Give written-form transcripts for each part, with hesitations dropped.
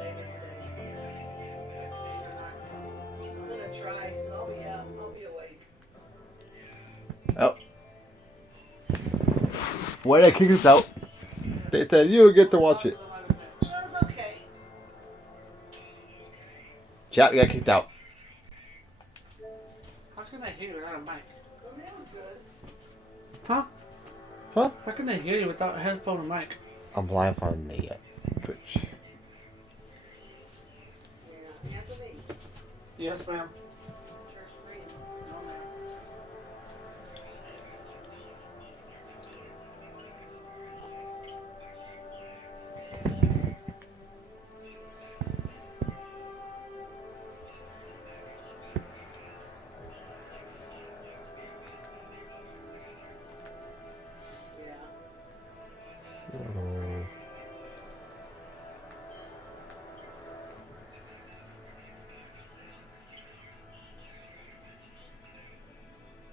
later today. I'm gonna try. I'll be out. I'll be awake. Oh. Why did I kick us out? They said you get to watch it. Well, it's okay. Chat, we got kicked out. How can I hear you without a mic? I mean, it was good. Huh? Huh? How can I hear you without a headphone and mic? I'm blind on the Twitch. Yeah, Anthony. Yes, ma'am. Church screen. No, ma'am.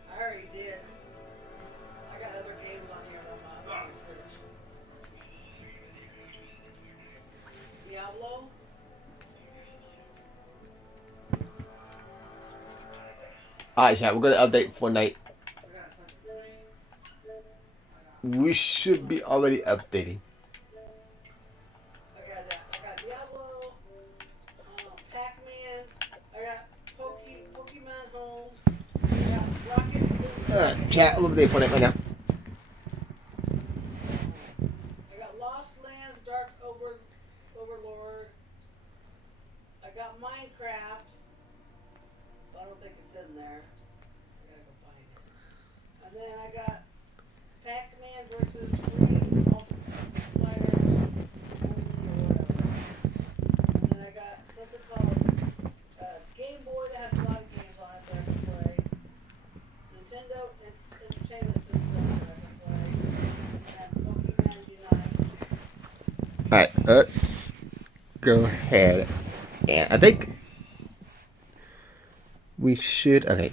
I already did. I got other games on here that I'm not going to switch. Diablo? Alright, chat, we're gonna update Fortnite. We should be already updating. I got Diablo, Pac-Man, I got Pokemon Home, I got Rocket. Chat, we'll update Fortnite right now. I got Lost Lands, Dark Overlord. I got Minecraft. But I don't think it's in there. I gotta go find it. And then I got Pac-Man versus Green Multipliers only or whatever. And then I got something called Game Boy that has a lot of games on it that I can play. Nintendo Entertainment System that I can play. And Pokemon Unite. Alright, let's go ahead. And I think we should. Okay.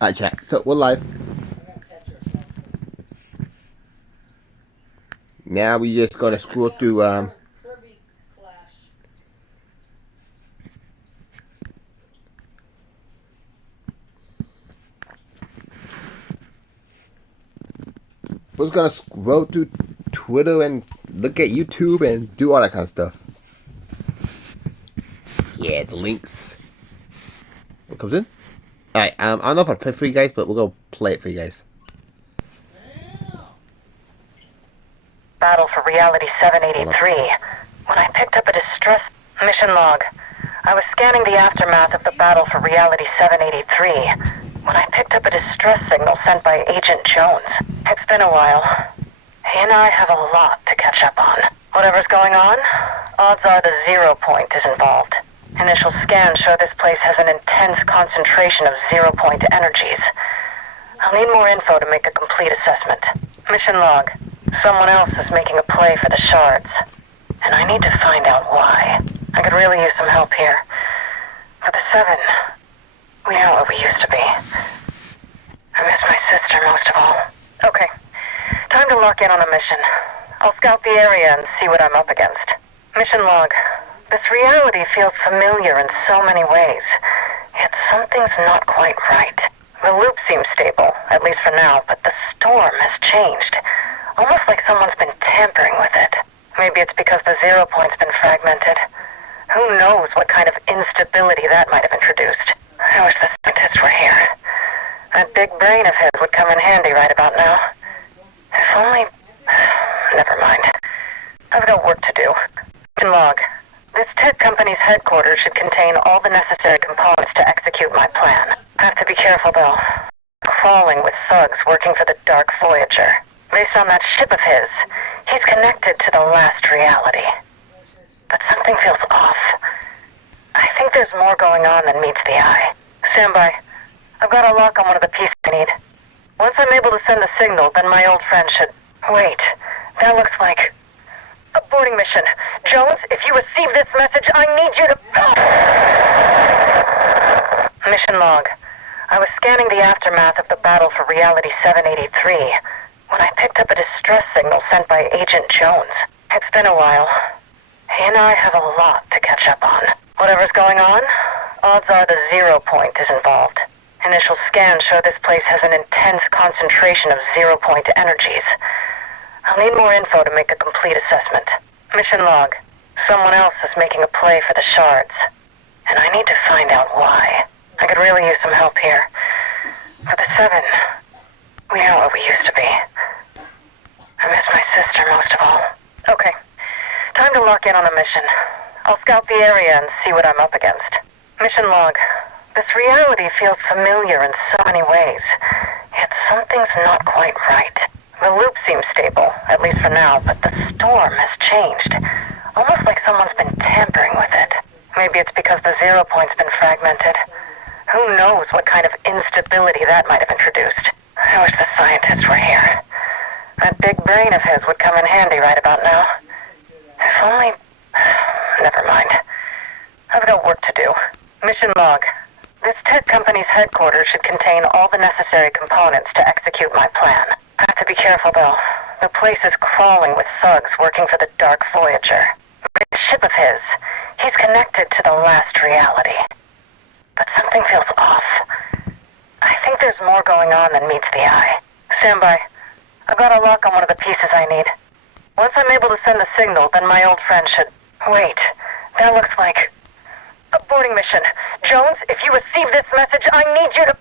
Alright, chat. So we're live. Now we just gonna scroll through Kirby Clash. we're just gonna scroll through Twitter and look at YouTube and do all that kind of stuff. Yeah, the links. What comes in? Alright, I don't know if I play for you guys, but we're gonna play it for you guys. Battle for Reality 783 when I picked up a distress mission log. I was scanning the aftermath of the battle for Reality 783 when I picked up a distress signal sent by Agent Jones. It's been a while. He and I have a lot to catch up on. Whatever's going on, odds are the 0 point is involved. Initial scans show this place has an intense concentration of 0 point energies. I'll need more info to make a complete assessment. Mission log. Someone else is making a play for the shards, and I need to find out why. I could really use some help here. For the 7, we aren't what we used to be. I miss my sister most of all. Okay, time to lock in on a mission. I'll scout the area and see what I'm up against. Mission log. This reality feels familiar in so many ways, yet something's not quite right. The loop seems stable, at least for now, but the storm has changed. Almost like someone's been tampering with it. Maybe it's because the 0 point's been fragmented. Who knows what kind of instability that might have introduced. I wish the scientists were here. That big brain of his would come in handy right about now. If only... Never mind. I've got work to do. Log. This tech company's headquarters should contain all the necessary components to execute my plan. I have to be careful, though. Crawling with thugs working for the Dark Voyager. Based on that ship of his, he's connected to the last reality. But something feels off. I think think there's more going on than meets the eye. Stand by. I've got a lock on one of the pieces I need. Once I'm able to send the signal, then my old friend should... Wait, that looks like... a boarding mission. Jones, if you receive this message, I need you to... Mission log. I was scanning the aftermath of the battle for Reality 783 when I picked up a distress signal sent by Agent Jones. It's been a while. He and I have a lot to catch up on. Whatever's going on, odds are the 0 point is involved. Initial scans show this place has an intense concentration of 0 point energies. I'll need more info to make a complete assessment. Mission log. Someone else is making a play for the shards. And I need to find out why. I could really use some help here. For the 7, we are what we used to be. I miss my sister most of all. Okay. Time to lock in on a mission. I'll scout the area and see what I'm up against. Mission log. This reality feels familiar in so many ways. Yet something's not quite right. The loop seems stable, at least for now, but the storm has changed. Almost like someone's been tampering with it. Maybe it's because the 0 point's been fragmented. Who knows what kind of instability that might have introduced. I wish the scientists were here. That big brain of his would come in handy right about now. If only... Never mind. I've got work to do. Mission log. This tech company's headquarters should contain all the necessary components to execute my plan. I have to be careful, though. The place is crawling with thugs working for the Dark Voyager. This ship of his, he's connected to the last reality. But something feels off. I think there's more going on than meets the eye. Stand by. I've got a lock on one of the pieces I need. Once I'm able to send the signal, then my old friend should... Wait, that looks like... a boarding mission. Jones, if you receive this message, I need you to...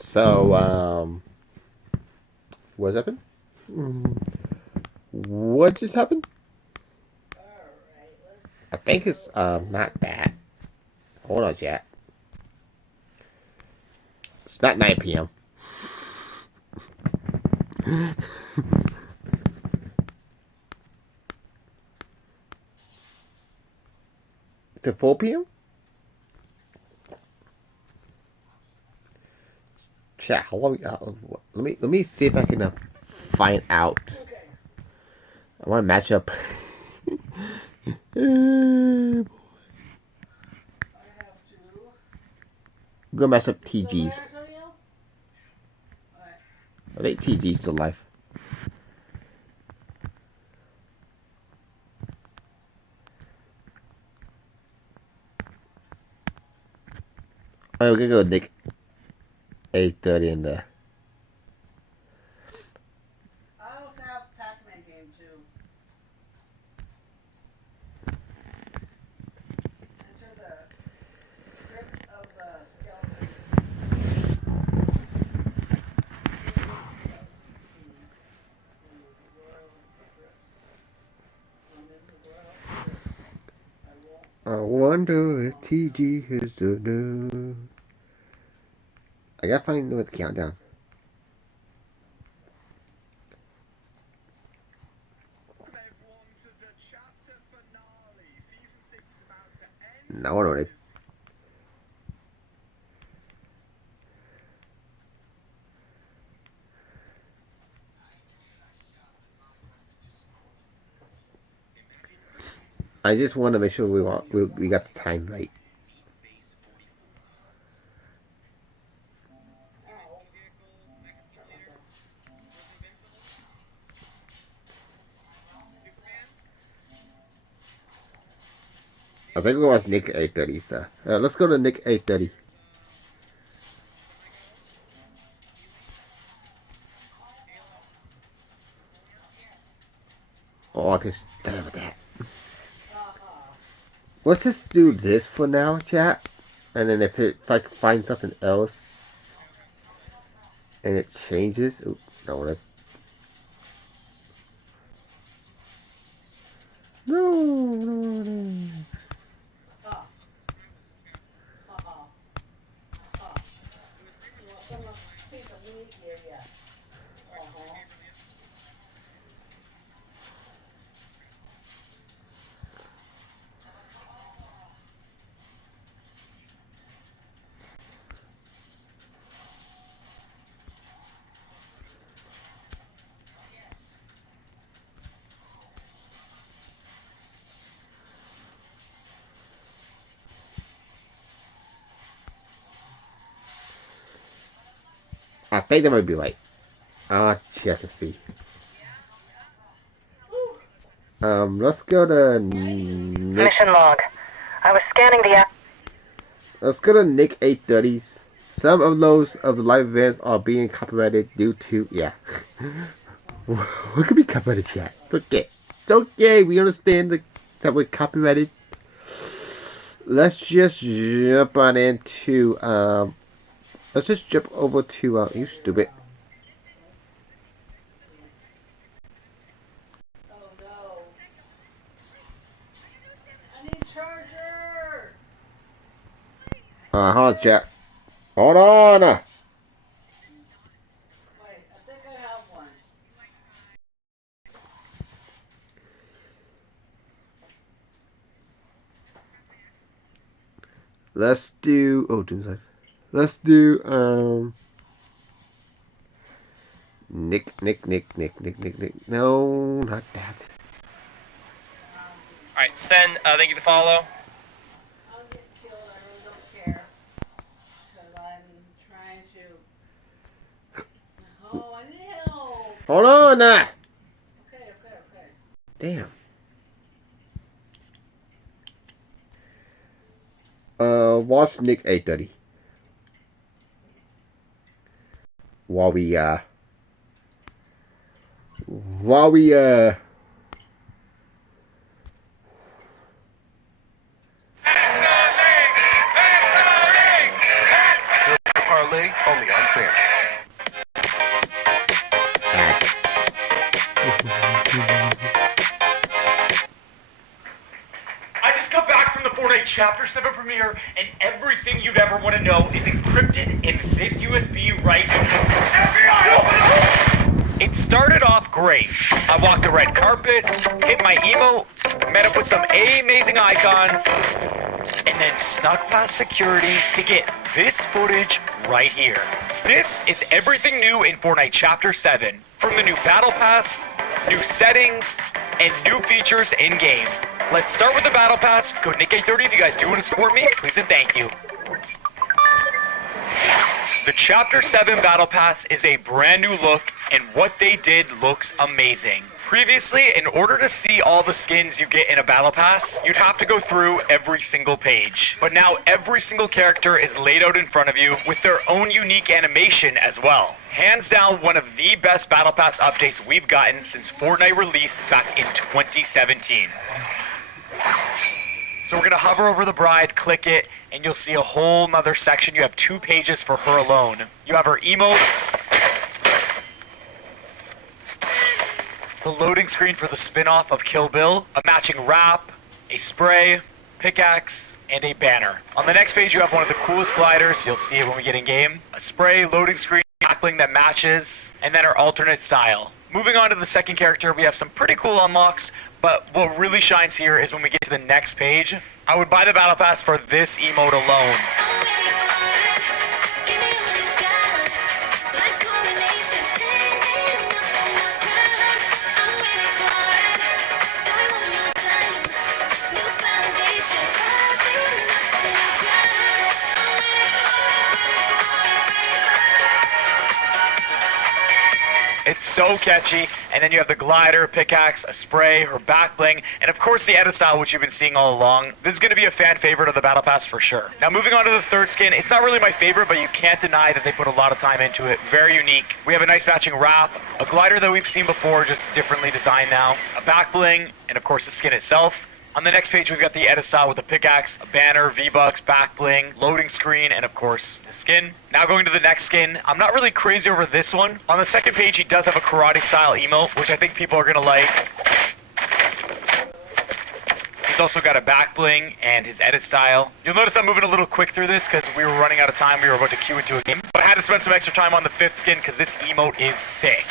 So, what happened? What just happened? I think it's, not that. Hold on, chat. It's not 9 p.m. It's at 4 p.m.? Chat, how long? Let me see if I can find out. I want to match up. I'm gonna match up TGs. I think TG's still alive. Alright, we're gonna go Nick 8:30 in there. I also have Pac-Man game too. Enter the script of the skeleton. I wonder if TG is the new. I gotta find the countdown. No, I don't know. I just want to make sure we got the time right. I think it was Nick 8:30. So let's go to Nick 8:30. Oh, I can start with that. Let's just do this for now, chat. And then if I can find something else and it changes, oops, no, no. I think that might be right. Check and see. Let's go to Nick. Mission log. I was scanning the app. Let's go to Nick 830s. Some of those of the live events are being copyrighted due to what could be copyrighted yet? It's okay. We understand that we're copyrighted. Let's just jump on into let's just jump over to you stupid. Oh no. I need a charger. Hold on, chat. Hold on. Wait, I think I have one. Let's do Doomsday. Let's do Nick. No, not that. Alright, send, thank you to follow. I'll get killed, I really don't care. Because I'm trying to... Oh, I need help! Hold on. Okay. Damn. Watch Nick 830. While we parlay only on fan. I just got back from the Fortnite Chapter 7 premiere, and everything you'd ever want to know is encrypted in this USB right here. FBI, open up! It started off great. I walked the red carpet, hit my emote, met up with some amazing icons, and then snuck past security to get this footage right here. This is everything new in Fortnite Chapter 7. From the new Battle Pass, new settings, and new features in-game. Let's start with the Battle Pass. Go to Nick 830 if you guys do want to support me. Please and thank you. The Chapter 7 Battle Pass is a brand new look, and what they did looks amazing. Previously, in order to see all the skins you get in a Battle Pass, you'd have to go through every single page. But now every single character is laid out in front of you with their own unique animation as well. Hands down, one of the best Battle Pass updates we've gotten since Fortnite released back in 2017. So we're gonna hover over the bride, click it, and you'll see a whole nother section. You have 2 pages for her alone. You have her emote, the loading screen for the spin-off of Kill Bill, a matching wrap, a spray, pickaxe, and a banner. On the next page you have one of the coolest gliders, you'll see it when we get in game, a spray, loading screen, backbling that matches, and then our alternate style. Moving on to the second character, we have some pretty cool unlocks, but what really shines here is when we get to the next page. I would buy the Battle Pass for this emote alone. It's so catchy, and then you have the glider, pickaxe, a spray, her back bling, and of course the edit style, which you've been seeing all along. This is going to be a fan favorite of the Battle Pass for sure. Now moving on to the third skin, it's not really my favorite, but you can't deny that they put a lot of time into it. Very unique. We have a nice matching wrap, a glider that we've seen before, just differently designed now, a back bling, and of course the skin itself. On the next page, we've got the edit style with a pickaxe, a banner, V-Bucks, back bling, loading screen, and of course, the skin. Now going to the next skin, I'm not really crazy over this one. On the second page, he does have a karate style emote, which I think people are gonna like. He's also got a back bling and his edit style. You'll notice I'm moving a little quick through this because we were running out of time. We were about to queue into a game. But I had to spend some extra time on the fifth skin because this emote is sick.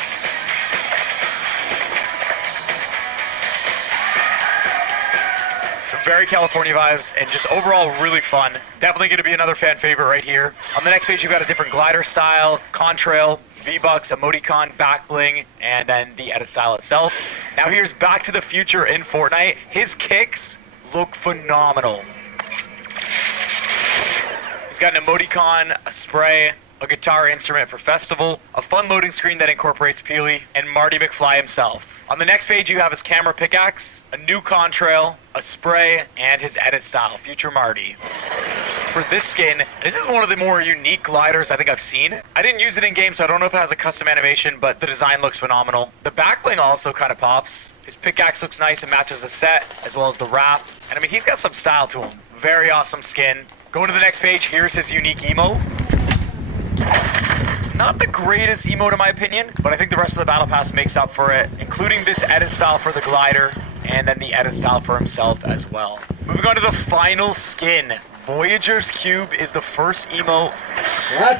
Very California vibes, and just overall really fun. Definitely going to be another fan favorite right here. On the next page, you've got a different glider style, contrail, V-Bucks, emoticon, back bling, and then the edit style itself. Now here's Back to the Future in Fortnite. His kicks look phenomenal. He's got an emoticon, a spray, a guitar instrument for festival, a fun loading screen that incorporates Peely, and Marty McFly himself. On the next page you have his camera pickaxe, a new contrail, a spray, and his edit style, Future Marty. For this skin, this is one of the more unique gliders I think I've seen. I didn't use it in game, so I don't know if it has a custom animation, but the design looks phenomenal. The back bling also kind of pops. His pickaxe looks nice and matches the set, as well as the wrap. And I mean, he's got some style to him. Very awesome skin. Going to the next page, here's his unique emo. Not the greatest emote in my opinion, but I think the rest of the battle pass makes up for it, including this edit style for the glider, and then the edit style for himself as well. Moving on to the final skin. Voyager's Cube is the first emote. What?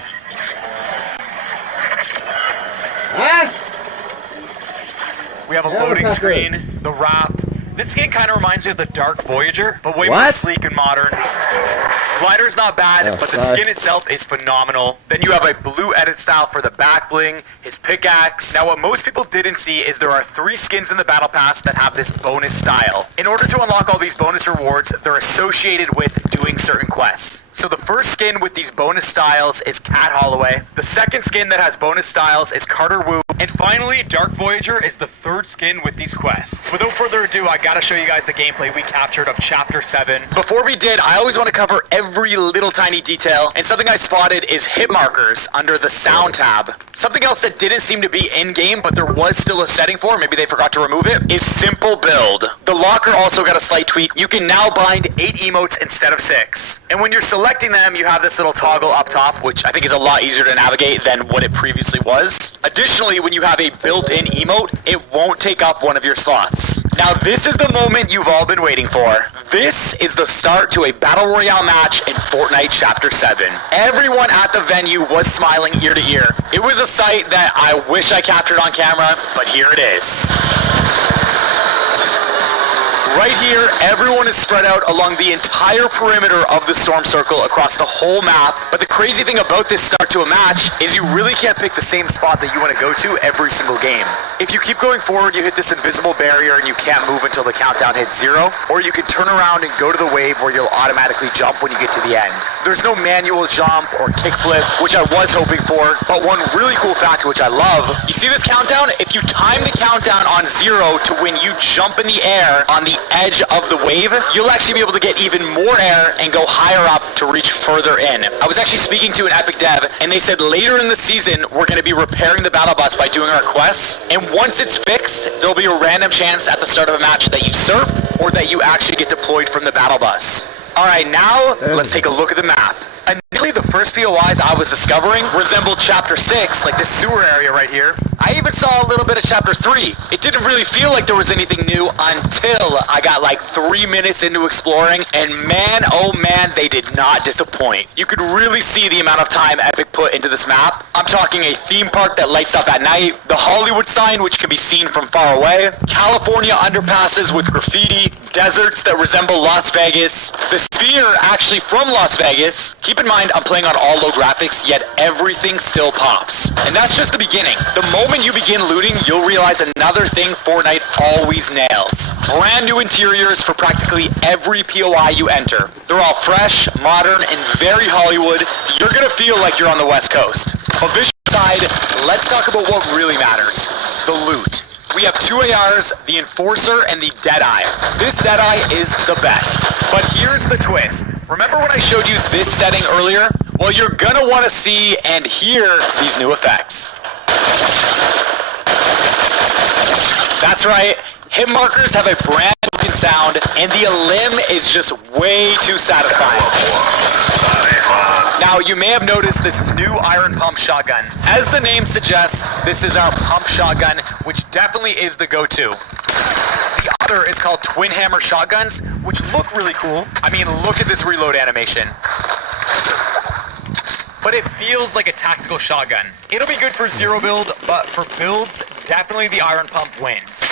What? We have a loading screen, the wrap. This skin kind of reminds me of the Dark Voyager, but way more What? sleek and modern. Glider's not bad, but the skin itself is phenomenal. Then you have a blue edit style for the back bling, his pickaxe. Now what most people didn't see is there are 3 skins in the battle pass that have this bonus style. In order to unlock all these bonus rewards, they're associated with doing certain quests. So the first skin with these bonus styles is Cat Holloway. The second skin that has bonus styles is Carter Wu. And finally, Dark Voyager is the third skin with these quests. Without further ado, I gotta show you guys the gameplay we captured of Chapter 7. Before we did, I always want to cover every little tiny detail, and something I spotted is hit markers under the sound tab. Something else that didn't seem to be in-game, but there was still a setting for, maybe they forgot to remove it, is simple build. The locker also got a slight tweak. You can now bind 8 emotes instead of 6. And when you're selecting them, you have this little toggle up top, which I think is a lot easier to navigate than what it previously was. Additionally, when you have a built-in emote, it won't take up one of your slots. Now this is the moment you've all been waiting for. This is the start to a Battle Royale match in Fortnite Chapter 7. Everyone at the venue was smiling ear to ear. It was a sight that I wish I captured on camera, but here it is. Right here, everyone is spread out along the entire perimeter of the storm circle across the whole map. But the crazy thing about this start to a match is you really can't pick the same spot that you want to go to every single game. If you keep going forward, you hit this invisible barrier and you can't move until the countdown hits 0, or you can turn around and go to the wave where you'll automatically jump when you get to the end. There's no manual jump or kickflip, which I was hoping for, but one really cool fact which I love, you see this countdown? If you time the countdown on 0 to when you jump in the air on the edge of the wave, you'll actually be able to get even more air and go higher up to reach further in. I was actually speaking to an Epic dev, and they said later in the season, we're going to be repairing the battle bus by doing our quests, and once it's fixed, there'll be a random chance at the start of a match that you surf, or that you actually get deployed from the battle bus. Alright, now, let's take a look at the map. Initially, the first POIs I was discovering resembled Chapter 6, like this sewer area right here. I even saw a little bit of Chapter 3. It didn't really feel like there was anything new until I got like 3 minutes into exploring, and man, oh man, they did not disappoint. You could really see the amount of time Epic put into this map. I'm talking a theme park that lights up at night, the Hollywood sign which can be seen from far away, California underpasses with graffiti, deserts that resemble Las Vegas, the sphere actually from Las Vegas. Keep in mind, I'm playing on all low graphics, yet everything still pops. And that's just the beginning. The moment you begin looting, you'll realize another thing Fortnite always nails. Brand new interiors for practically every POI you enter. They're all fresh, modern, and very Hollywood. You're gonna feel like you're on the West Coast. But visual aside, let's talk about what really matters. The loot. We have 2 ARs, the Enforcer and the Deadeye. This Deadeye is the best. But here's the twist. Remember when I showed you this setting earlier? Well, you're gonna want to see and hear these new effects. That's right, hit markers have a brand new sound, and the limb is just way too satisfying. Now, you may have noticed this new iron pump shotgun. As the name suggests, this is our pump shotgun, which definitely is the go-to. The other is called twin hammer shotguns, which look really cool. I mean, look at this reload animation. But it feels like a tactical shotgun. It'll be good for zero build, but for builds, definitely the iron pump wins.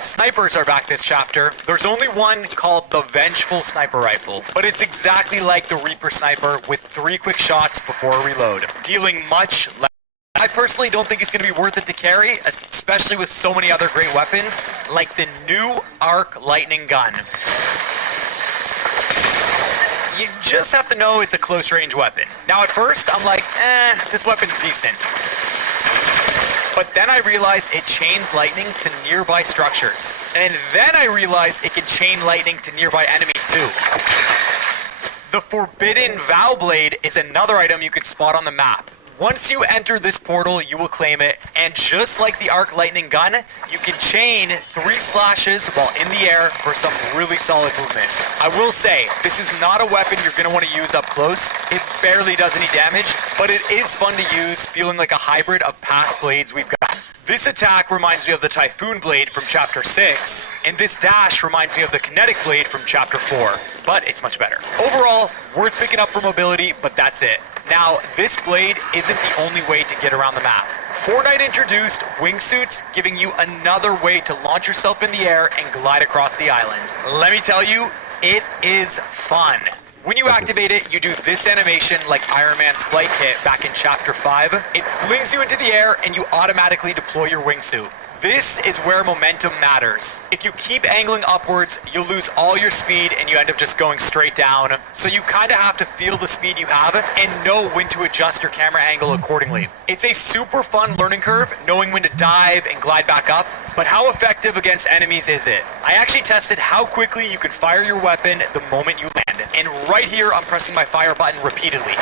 Snipers are back this chapter. There's only one called the Vengeful Sniper Rifle, but it's exactly like the Reaper Sniper with 3 quick shots before a reload, dealing much less. I personally don't think it's going to be worth it to carry, especially with so many other great weapons, like the new Arc Lightning Gun. You just have to know it's a close-range weapon. Now at first, I'm like, this weapon's decent. But then I realized it chains lightning to nearby structures. And then I realized it can chain lightning to nearby enemies too. The Forbidden Vow Blade is another item you can spot on the map. Once you enter this portal, you will claim it, and just like the arc lightning gun, you can chain 3 slashes while in the air for some really solid movement. I will say, this is not a weapon you're going to want to use up close. It barely does any damage, but it is fun to use, feeling like a hybrid of past blades we've got. This attack reminds me of the Typhoon Blade from Chapter 6, and this dash reminds me of the Kinetic Blade from Chapter 4, but it's much better. Overall, worth picking up for mobility, but that's it. Now, this blade isn't the only way to get around the map. Fortnite introduced wingsuits, giving you another way to launch yourself in the air and glide across the island. Let me tell you, it is fun. When you activate it, you do this animation like Iron Man's flight kit back in Chapter 5. It flings you into the air and you automatically deploy your wingsuit. This is where momentum matters. If you keep angling upwards, you'll lose all your speed and you end up just going straight down. So you kind of have to feel the speed you have and know when to adjust your camera angle accordingly. It's a super fun learning curve, knowing when to dive and glide back up, but how effective against enemies is it? I actually tested how quickly you can fire your weapon the moment you land. And right here, I'm pressing my fire button repeatedly.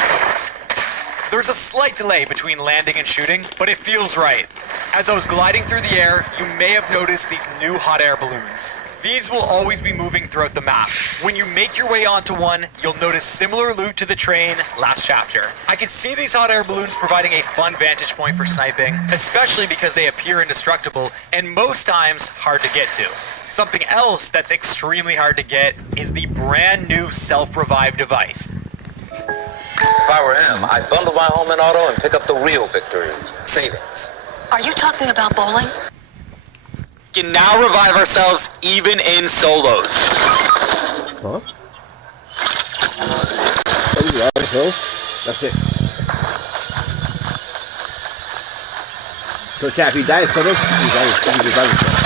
There's a slight delay between landing and shooting, but it feels right. As I was gliding through the air, you may have noticed these new hot air balloons. These will always be moving throughout the map. When you make your way onto one, you'll notice similar loot to the train last chapter. I can see these hot air balloons providing a fun vantage point for sniping, especially because they appear indestructible and most times hard to get to. Something else that's extremely hard to get is the brand new self-revive device. If I were him, I'd bundle my home and auto and pick up the real victory. Savings. Are you talking about bowling? We can now revive ourselves even in solos. Huh? That's it. So, chat, if you die in solos, you revive yourself.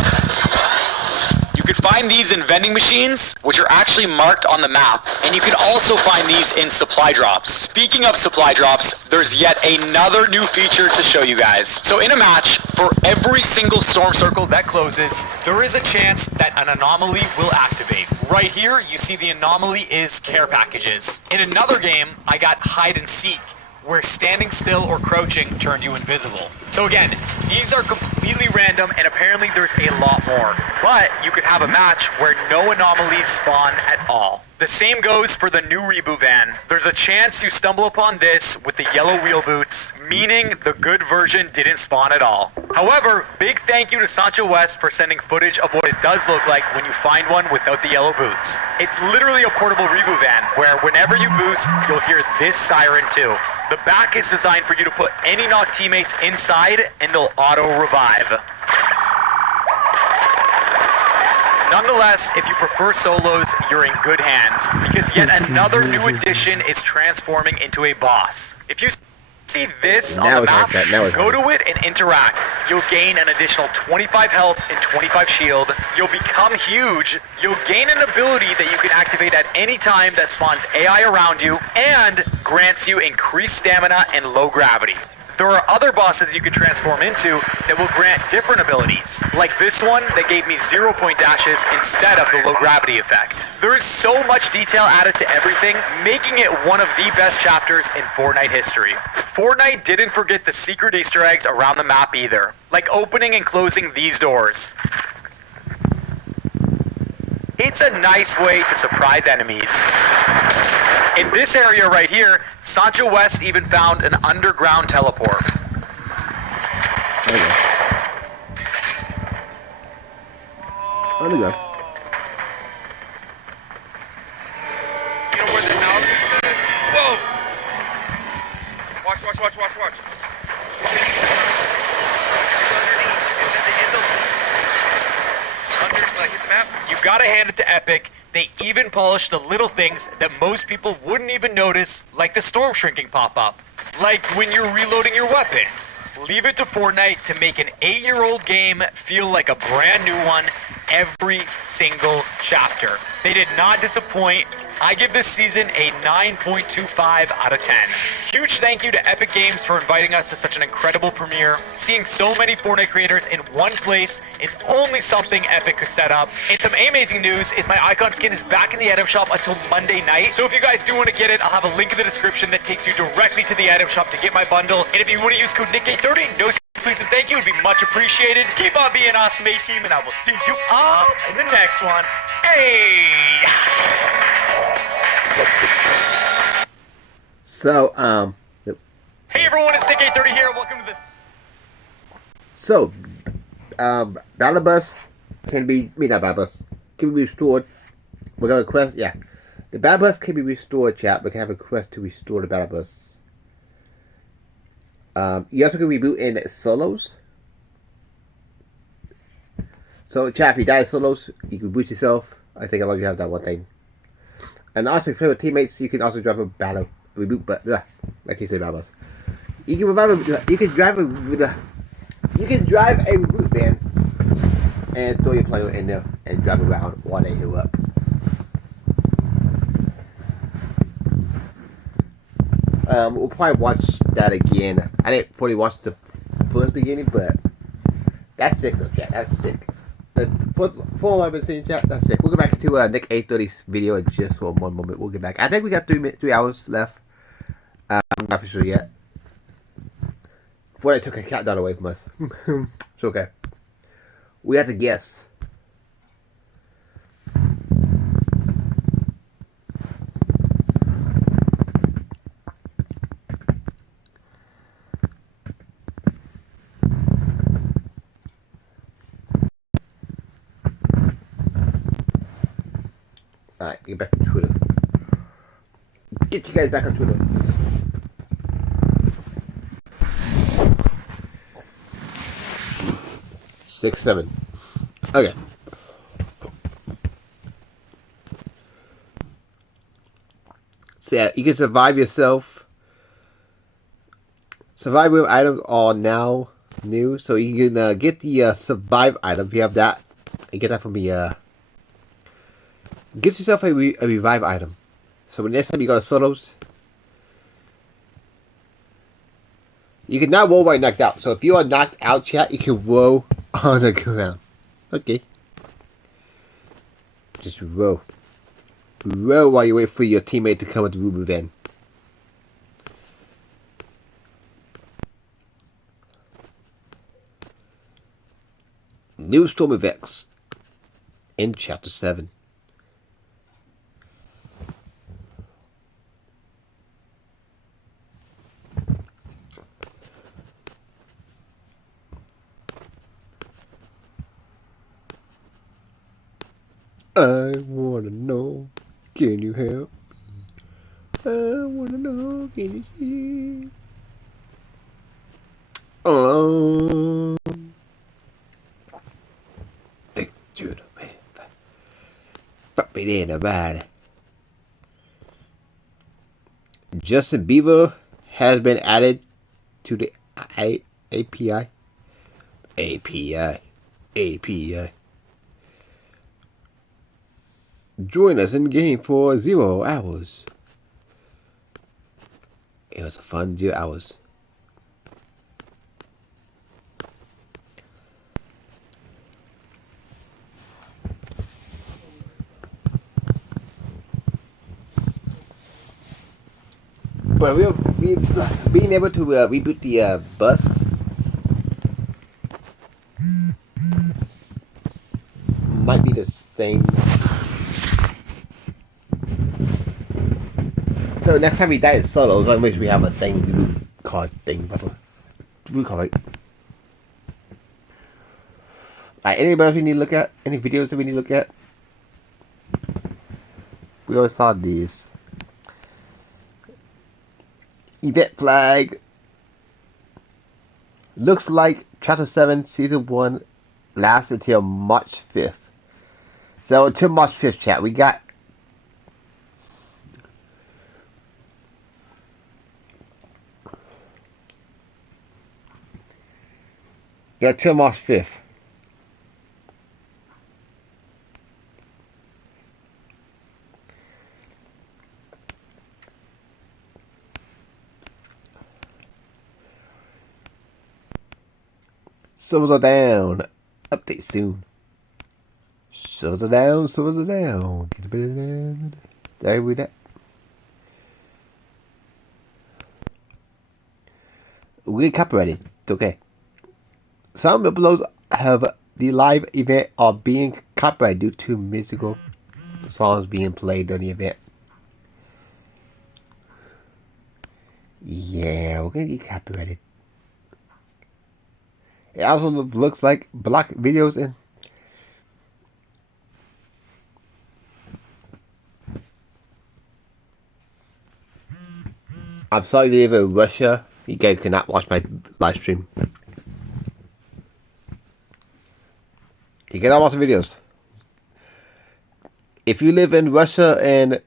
You can find these in vending machines, which are actually marked on the map, and you can also find these in supply drops. Speaking of supply drops, there's yet another new feature to show you guys. So in a match, for every single storm circle that closes, there is a chance that an anomaly will activate. Right here, you see the anomaly is care packages. In another game, I got hide and seek, where standing still or crouching turned you invisible. So again, these are completely random and apparently there's a lot more. But you could have a match where no anomalies spawn at all. The same goes for the new reboot van. There's a chance you stumble upon this with the yellow wheel boots, meaning the good version didn't spawn at all. However, big thank you to Sancho West for sending footage of what it does look like when you find one without the yellow boots. It's literally a portable reboot van where whenever you boost, you'll hear this siren too. The back is designed for you to put any knocked teammates inside and they'll auto-revive. Nonetheless, if you prefer solos, you're in good hands, because yet another new addition is transforming into a boss. If you see this on the map, go to it and interact. You'll gain an additional 25 health and 25 shield. You'll become huge. You'll gain an ability that you can activate at any time that spawns AI around you and grants you increased stamina and low gravity. There are other bosses you can transform into that will grant different abilities, like this one that gave me 0-point dashes instead of the low gravity effect. There is so much detail added to everything, making it one of the best chapters in Fortnite history. Fortnite didn't forget the secret Easter eggs around the map either, like opening and closing these doors. It's a nice way to surprise enemies. In this area right here, Sancho West even found an underground teleport. Underground. You know where the house? Whoa! Watch. It's underneath. It's at the end of hit the map. You gotta hand it to Epic. They even polished the little things that most people wouldn't even notice, like the storm shrinking pop-up. Like when you're reloading your weapon. Leave it to Fortnite to make an 8-year-old game feel like a brand new one, every single chapter. They did not disappoint. I give this season a 9.25 out of 10. Huge thank you to Epic Games for inviting us to such an incredible premiere. Seeing so many Fortnite creators in one place is only something Epic could set up. And some amazing news is my icon skin is back in the item shop until Monday night. So if you guys do want to get it, I'll have a link in the description that takes you directly to the item shop to get my bundle. And if you want to use code NICK830, no please and thank you, would be much appreciated. Keep on being awesome, A-Team, and I will see you all in the next one. Hey! So, Hey everyone, it's NICK830 here. Welcome to this. So, Battle Bus can be, not Battle Bus, can be restored. We're going to request, yeah. The Battle Bus can be restored, chat. We can have a request to restore the Battle Bus. You also can reboot in solos. So, chat, if you die in solos, you can reboot yourself. I think as long as you have that one thing. And also, if you play with teammates, you can also drive a battle reboot, but like you say, Battle Bus. You can drive a reboot van and throw your player in there and drive around while they heal up. We'll probably watch that again. I didn't fully watch the first beginning, but that's sick though, chat. That's sick. The full I've been seeing, chat. That's sick. We'll go back to Nick830's video in just for one moment. We'll get back. I think we got 3 hours left. I'm not for sure yet. Before they took a countdown away from us. It's okay. We have to guess. Alright, get back on Twitter. Get you guys back on Twitter. Six, 7. Okay. So yeah, you can survive yourself. Survival items are now new, so you can get the survive item. If you have that, you get that from the get yourself a revive item. So when next time you go to solos, you can now roll while you're knocked out. So if you are knocked out, chat, you can roll on the ground. Okay. Just roll. Roll while you wait for your teammate to come with the Ruby van. New Storm of X in Chapter 7. I wanna know, can you help? I wanna know, can you see? Think to the way, but be in the body. Justin Bieber has been added to the API. Join us in game for 0 hours. It was a fun 0 hours. But we being able to reboot the bus might be the thing. So next time we die in solos, I wish we have a thing, reboot card thing, reboot card. Anybody else we need to look at? Any videos that we need to look at? We always saw these. Event flag. Looks like Chapter 7 Season 1 lasts until March 5th. So until March 5th, chat, we got till March 5th. Servers are down. Update soon. Servers are down. Servers are down. Get a bit of that. There we go. We get copyrighted. It's okay. Some uploads have the live event are being copyrighted due to musical songs being played during the event. Yeah, we're gonna get copyrighted. It also looks like block videos and I'm sorry to live in Russia. You guys cannot watch my live stream. You cannot watch the videos. If you live in Russia and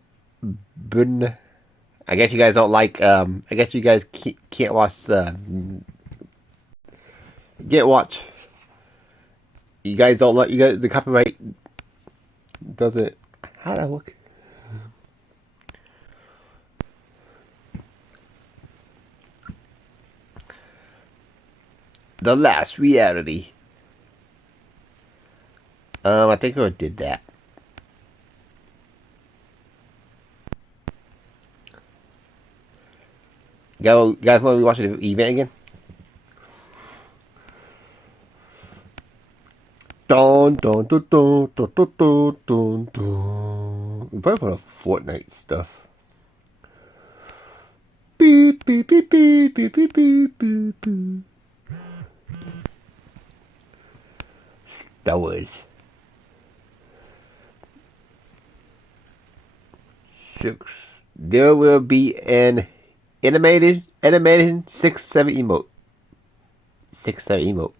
Britain, I guess you guys don't like. I guess you guys can't watch. Can't watch. You guys don't like. You guys the copyright doesn't. How did that work? The Last Reality. I think I did that. You guys want to be watching the event again? Dun dun dun dun dun dun dun dun dun. I'm probably put a Fortnite stuff. Beep beep beep beep beep beep beep beep beep. Star Wars. 6. There will be an animated 6-7 emote. 6-7 emote.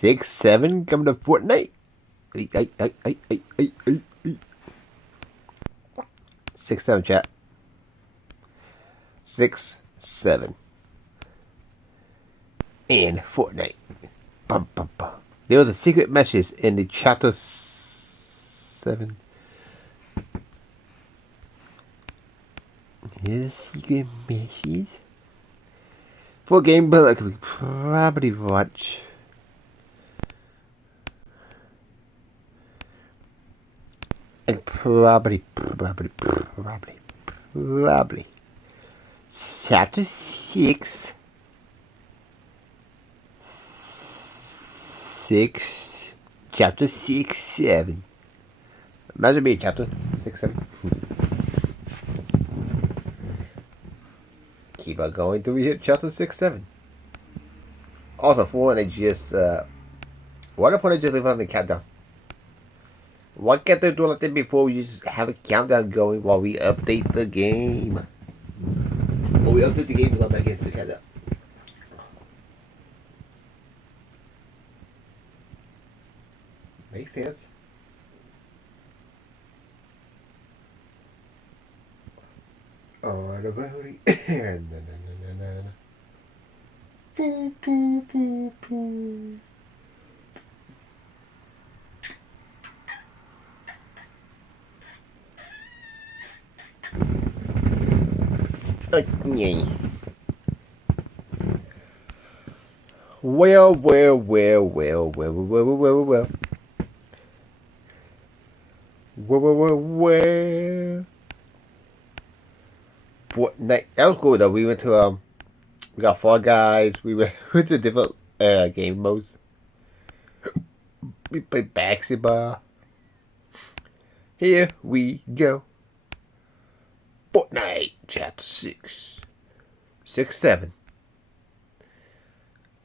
6-7 coming to Fortnite. 6-7 chat. 6-7 in Fortnite. Bum, bum, bum. There was a secret message in the chapter 7. Here's a secret message. For gameplay, I could probably watch. And probably. Chapter 6. 6. Chapter 6, 7. Imagine being chapter 6, 7. Keep on going till we hit chapter 6, 7. Also, for when they just, what if when they just leave on the countdown? Why can't they do like that before we just have a countdown going while we update the game? While we update the game, we'll go back into the countdown. Makes sense. On about it. Yay. Well. Fortnite. That was cool though. We went to we got Fall Guys. We went to different game modes. We played basketball. Here we go. Fortnite chapter 6. 6-7.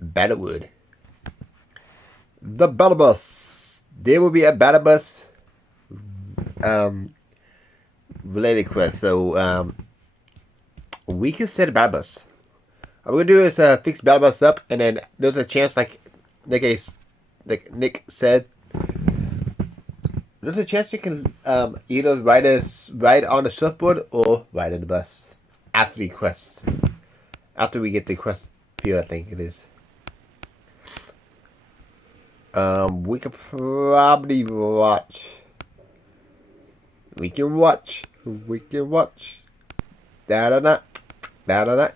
Battlewood. The battle bus. There will be a battle bus related quest. So we can set a battle bus. What we're gonna do is fix battle bus up, and then there's a chance, like Nick said, there's a chance you can either ride on the surfboard or ride in the bus after the quest. After we get the quest field, I think it is. We could probably watch. We can watch. Da-da-da. Da-da-da.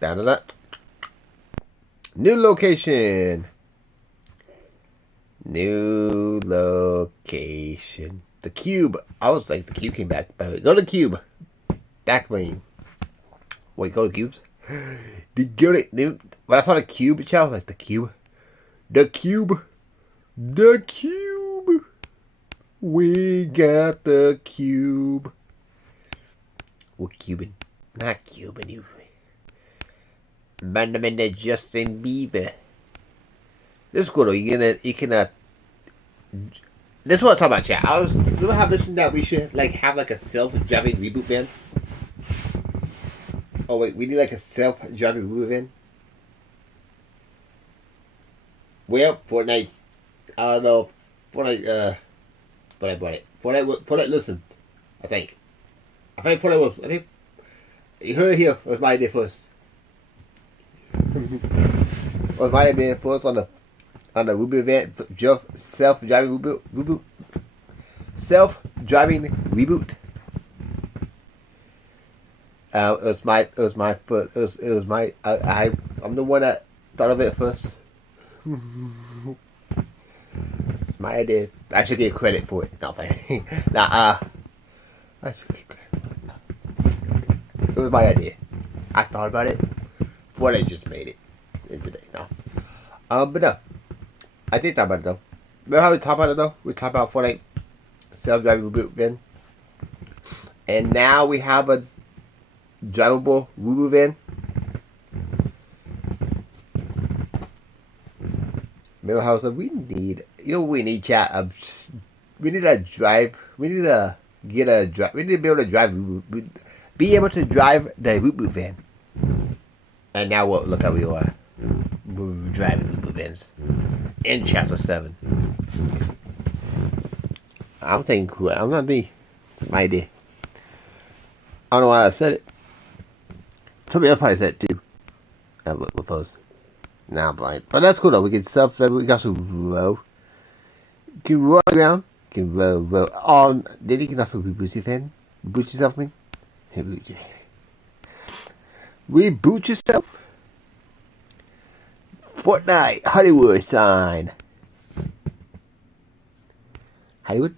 Da-da-da. New location. New location. The cube. I was like, the cube came back. By the way, go to cube. Back lane. Wait, go to cubes. When I saw the cube, I was like, the cube. The cube. The cube. We got the cube. We're cubing. Not cubing you. Mandamanda Justin Bieber. This is cool though. You can this is what I'm talking about, chat. We don't have this that we should like have like a self-driving reboot van. Oh wait, we need like a self-driving reboot van. Well, Fortnite. I don't know. Fortnite bought it. Fortnite listened. I think Fortnite was. I think you heard it here. It was my idea first. It was my idea first on the reboot van. Self-driving reboot. Self-driving reboot. It was my first. It was my. I'm the one that thought of it first. It's my idea. I should get credit for it. No, I should get credit. It was my idea. I thought about it. Fortnite just made it today. No. But no. I did talk about it though. Remember how we talked about it though? We talked about Fortnite self-driving reboot van. And now we have a drivable reboot van. Remember how I said we need, you know what we need, chat? We need a drive. We need to get a drive. We need to be able to drive. Be able to drive the reboot van. And now what? Look how we are. We're driving reboot vans in Chapter 7. I'm thinking cool. I'm not me. It's my idea. I don't know why I said it. Somebody else probably said it too. We'll post. Now I'm blind. But that's cool though. We can we got some row. You can roll around. You can roll. Oh, then you can also reboot your fan. Reboot yourself, man. Reboot yourself. Fortnite Hollywood sign. Hollywood.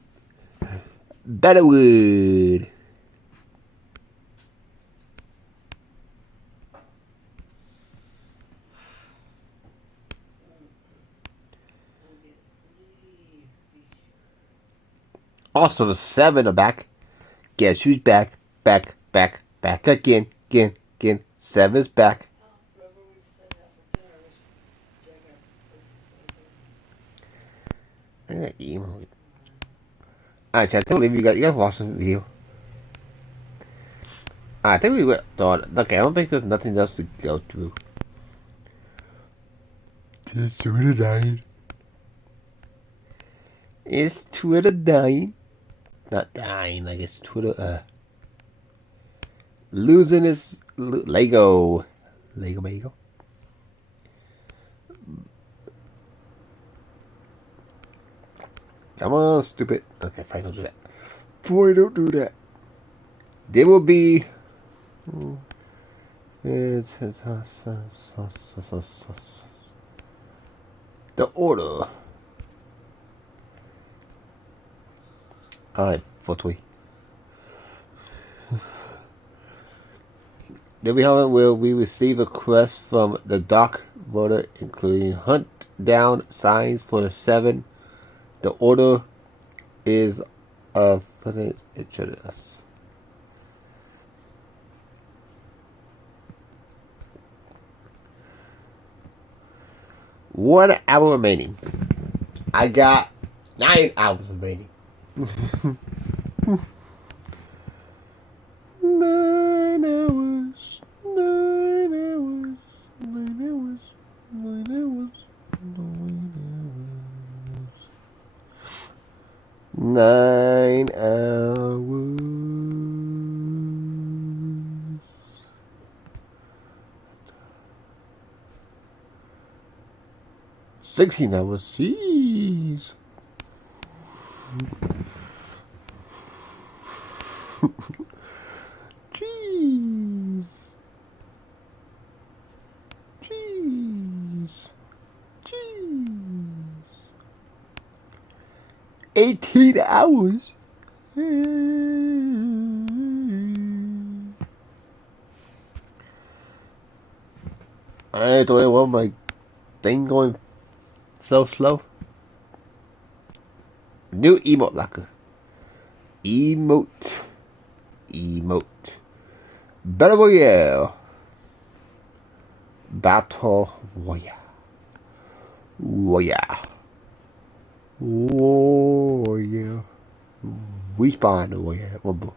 Betterwood. Also, the 7 are back. Guess who's back? Back again. 7's back. I got emo. Alright, chat. I can't believe you guys watched the video. I think we went. Okay, I don't think there's nothing else to go through. Just Twitter dying. Is Twitter dying? Not dying, like it's Twitter, losing its Lego. Come on, stupid. Okay, fine, don't do that. Boy, don't do that. There will be. The order. Alright, 420. Then we receive a request from the dock voter, including hunt down signs for the 7. The order is of it should us. 1 hour remaining. I got 9 hours remaining. 9 hours. 9 hours. 16 hours. Jeez. Jeez. 18 hours. I don't want my thing going so slow. New emote locker. Emote. Battle Royale. Battle Royale. Respawn Royale.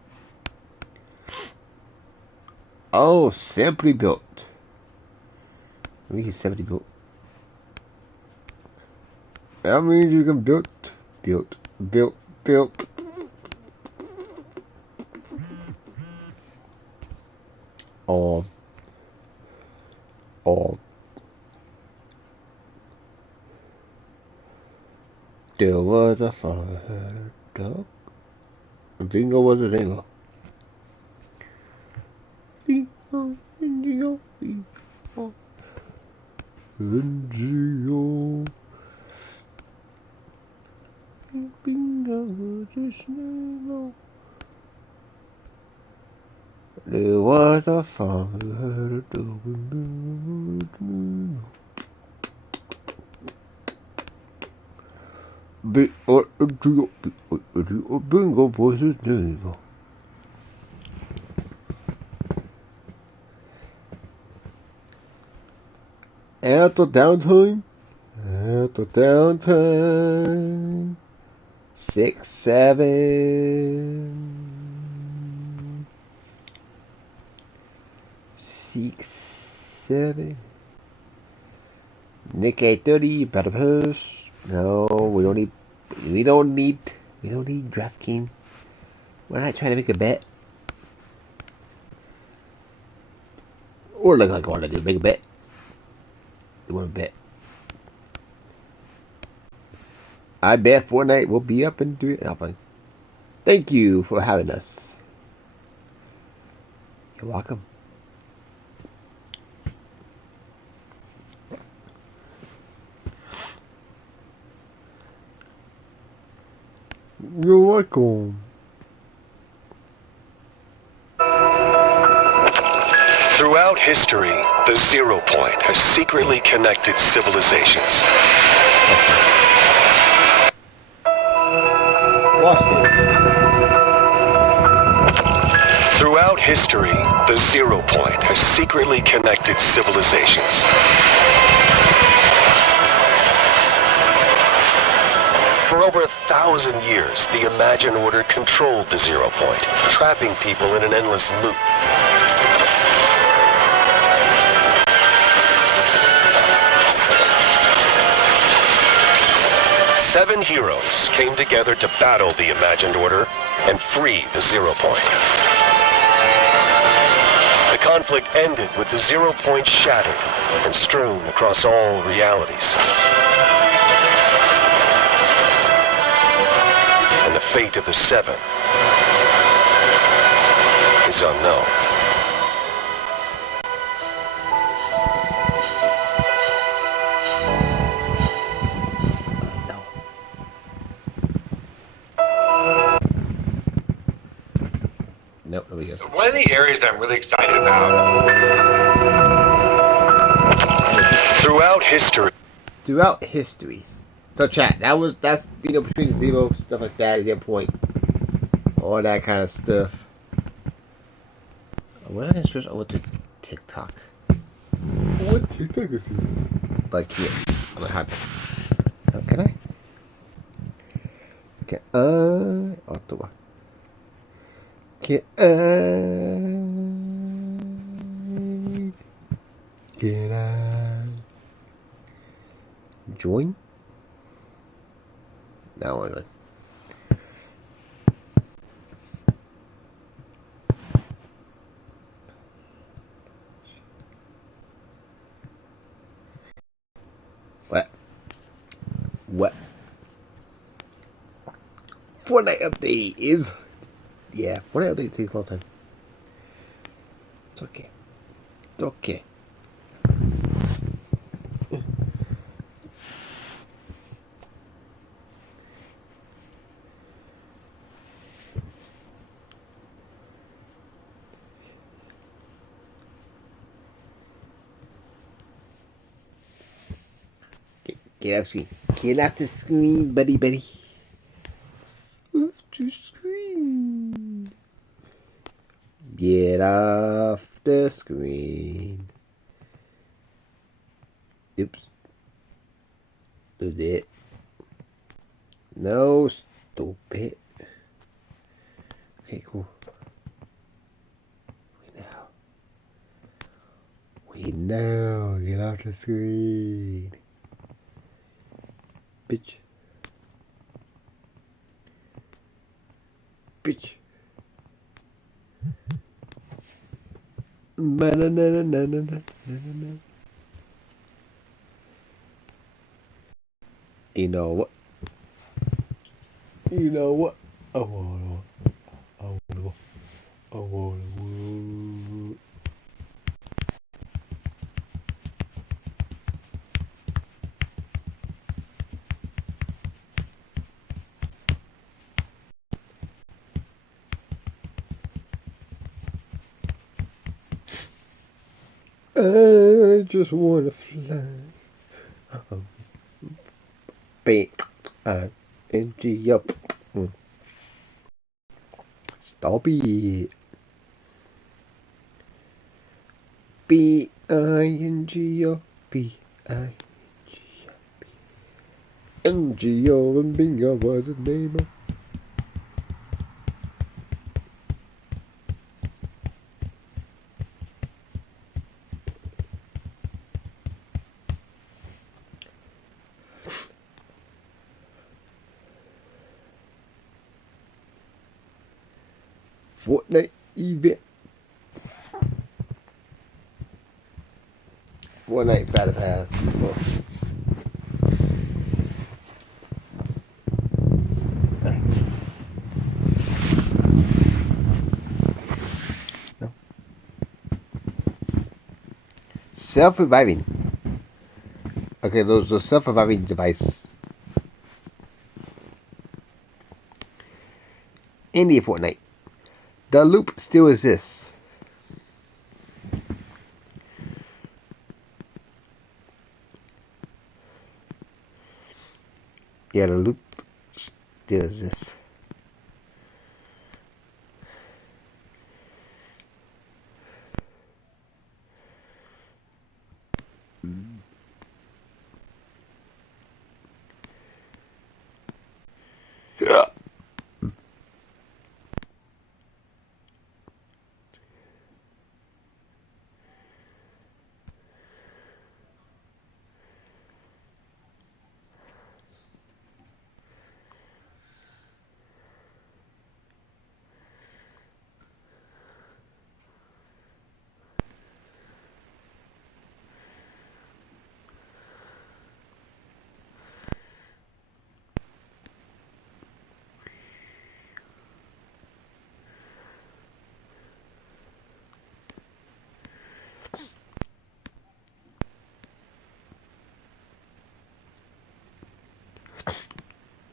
Oh, simply built. We get 70 built. That means you can build. There was a fire dog. Bingo was a zingo. Bingo. Bingo was a snake. There was a fire dog. Bingo was his name. At the downtime. 6, 7. 6, 7. Nick 830, better push. No, we don't need DraftKings. We're not trying to make a bet. Or look like I want to do make a bet. You want to bet? I bet Fortnite will be up and do it. Thank you for having us. You're welcome. You're welcome. Throughout history, the 0 point has secretly connected civilizations. Watch this. Throughout history, the 0 point has secretly connected civilizations. For over 1,000 years, the Imagine Order controlled the 0 point, trapping people in an endless loop. Seven heroes came together to battle the Imagined Order and free the 0 point. The conflict ended with the 0 point shattered and strewn across all realities. And the fate of the 7 is unknown. Nope, nobody goes. One of the areas I'm really excited about. Throughout history. So chat, that's between 0 stuff like that, 0 point, all that kind of stuff. When am I gonna switch over to TikTok? What TikTok is this? But yeah, I'm gonna have to. Oh, can I? Okay. Auto. Can I join? No, wait. What? Fortnite update is... Yeah, Fortnite update takes a long time. It's okay. It's okay. Get off screen. Get off the screen, buddy, buddy. Off the screen. Get off the screen. Oops. Did it. No, stupid. Okay, cool. Wait now. Get off the screen. Bitch. Bitch. You know what? You know what? I wanna. I just wanna fly. B-I-N-G up. Stop it. B-I-N-G-O. B-I-N-G-O. N-G-O and bingo was his name. Fortnite event. Fortnite Battle Pass. No. Self-reviving. Okay, those are self-reviving devices. India Fortnite. The loop still exists. Yeah, the loop still exists. Yeah.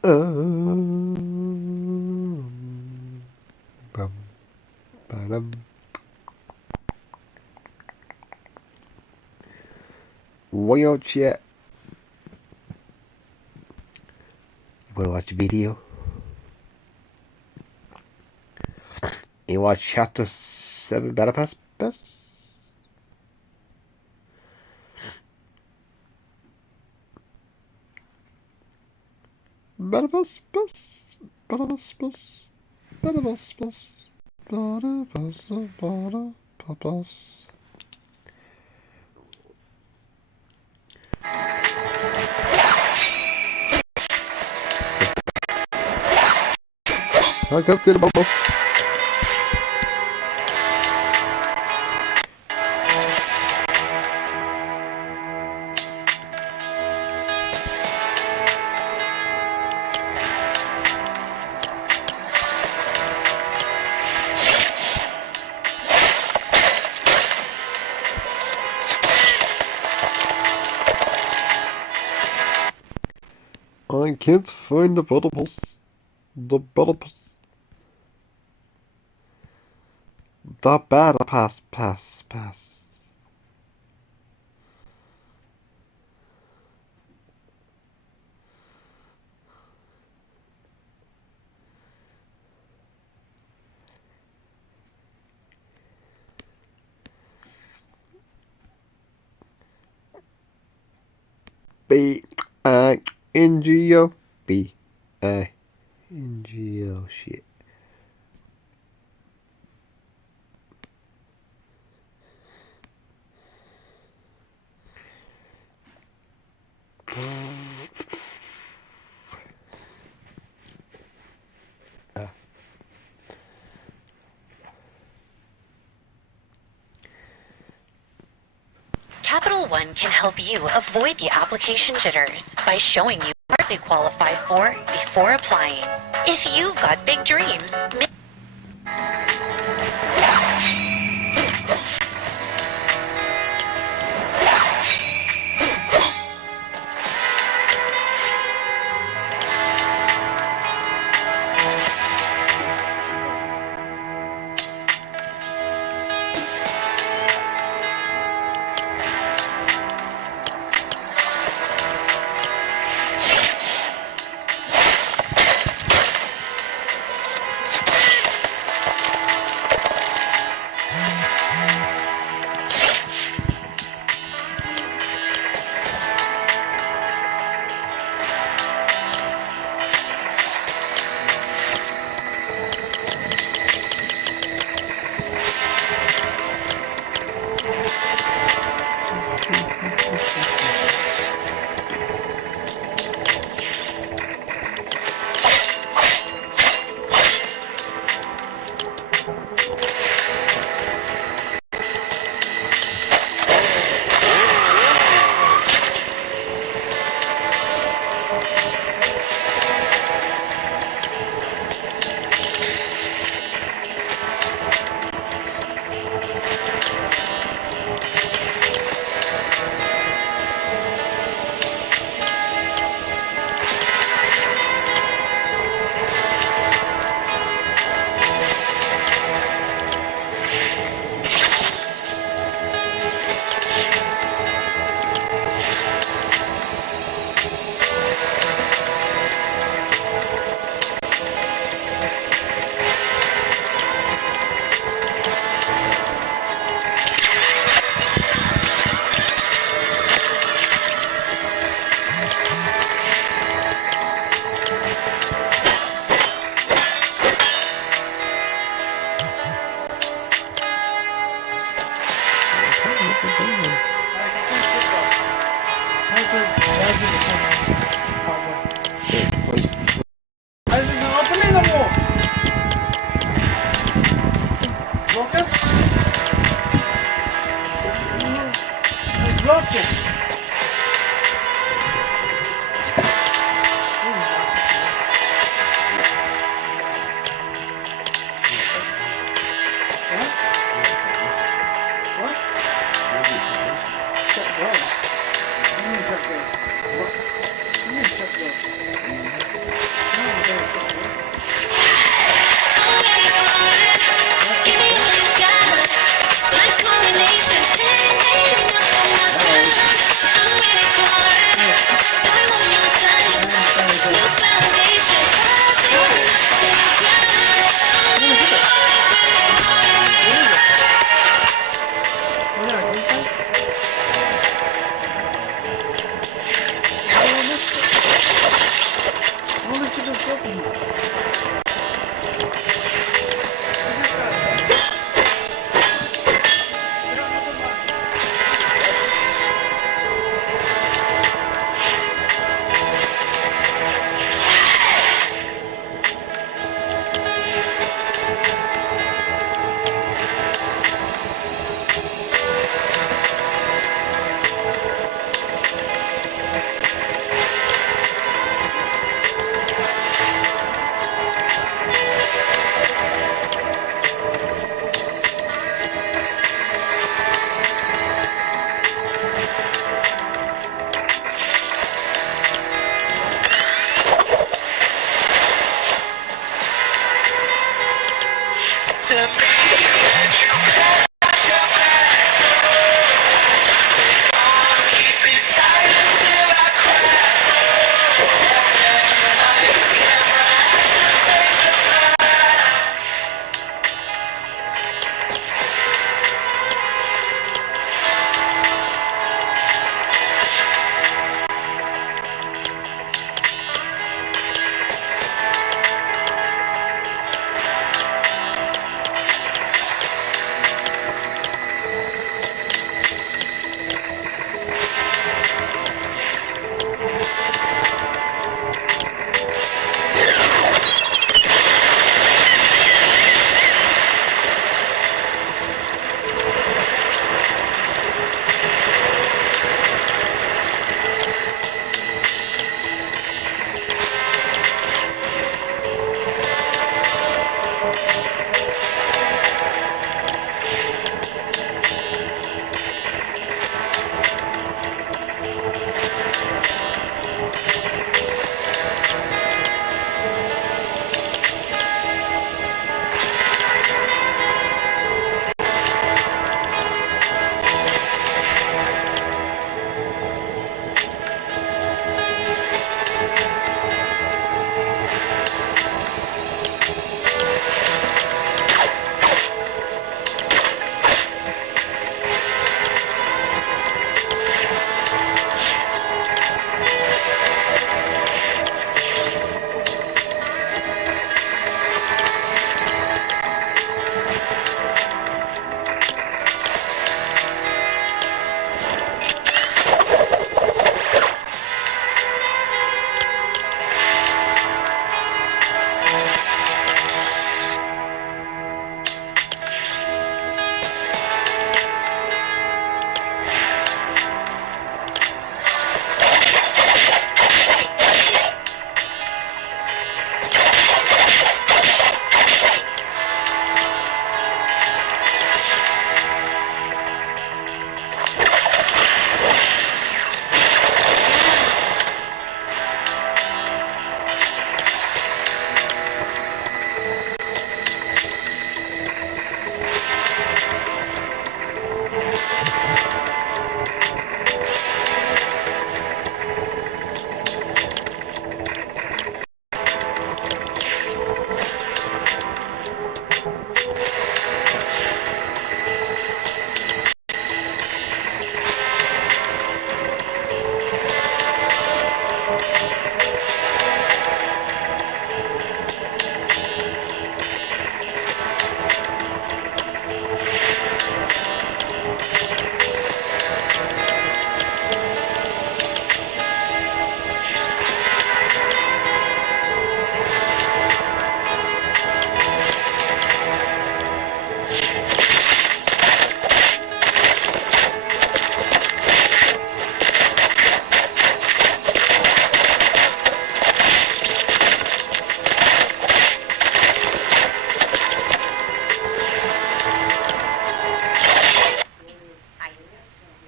Bum, ba-dum. Well, chat. You wanna watch a video? You watch Chapter 7 Battle Pass? Battle Pass? Battle Pass? Battle Pass? Battle Pass? I can't see the bubbles. I can't find the bubbles. The bubbles. The Battle Pass. B-I-N-G-O. B-I-N-G-O. Shit. Capital One can help you avoid the application jitters by showing you what you qualify for before applying. If you've got big dreams,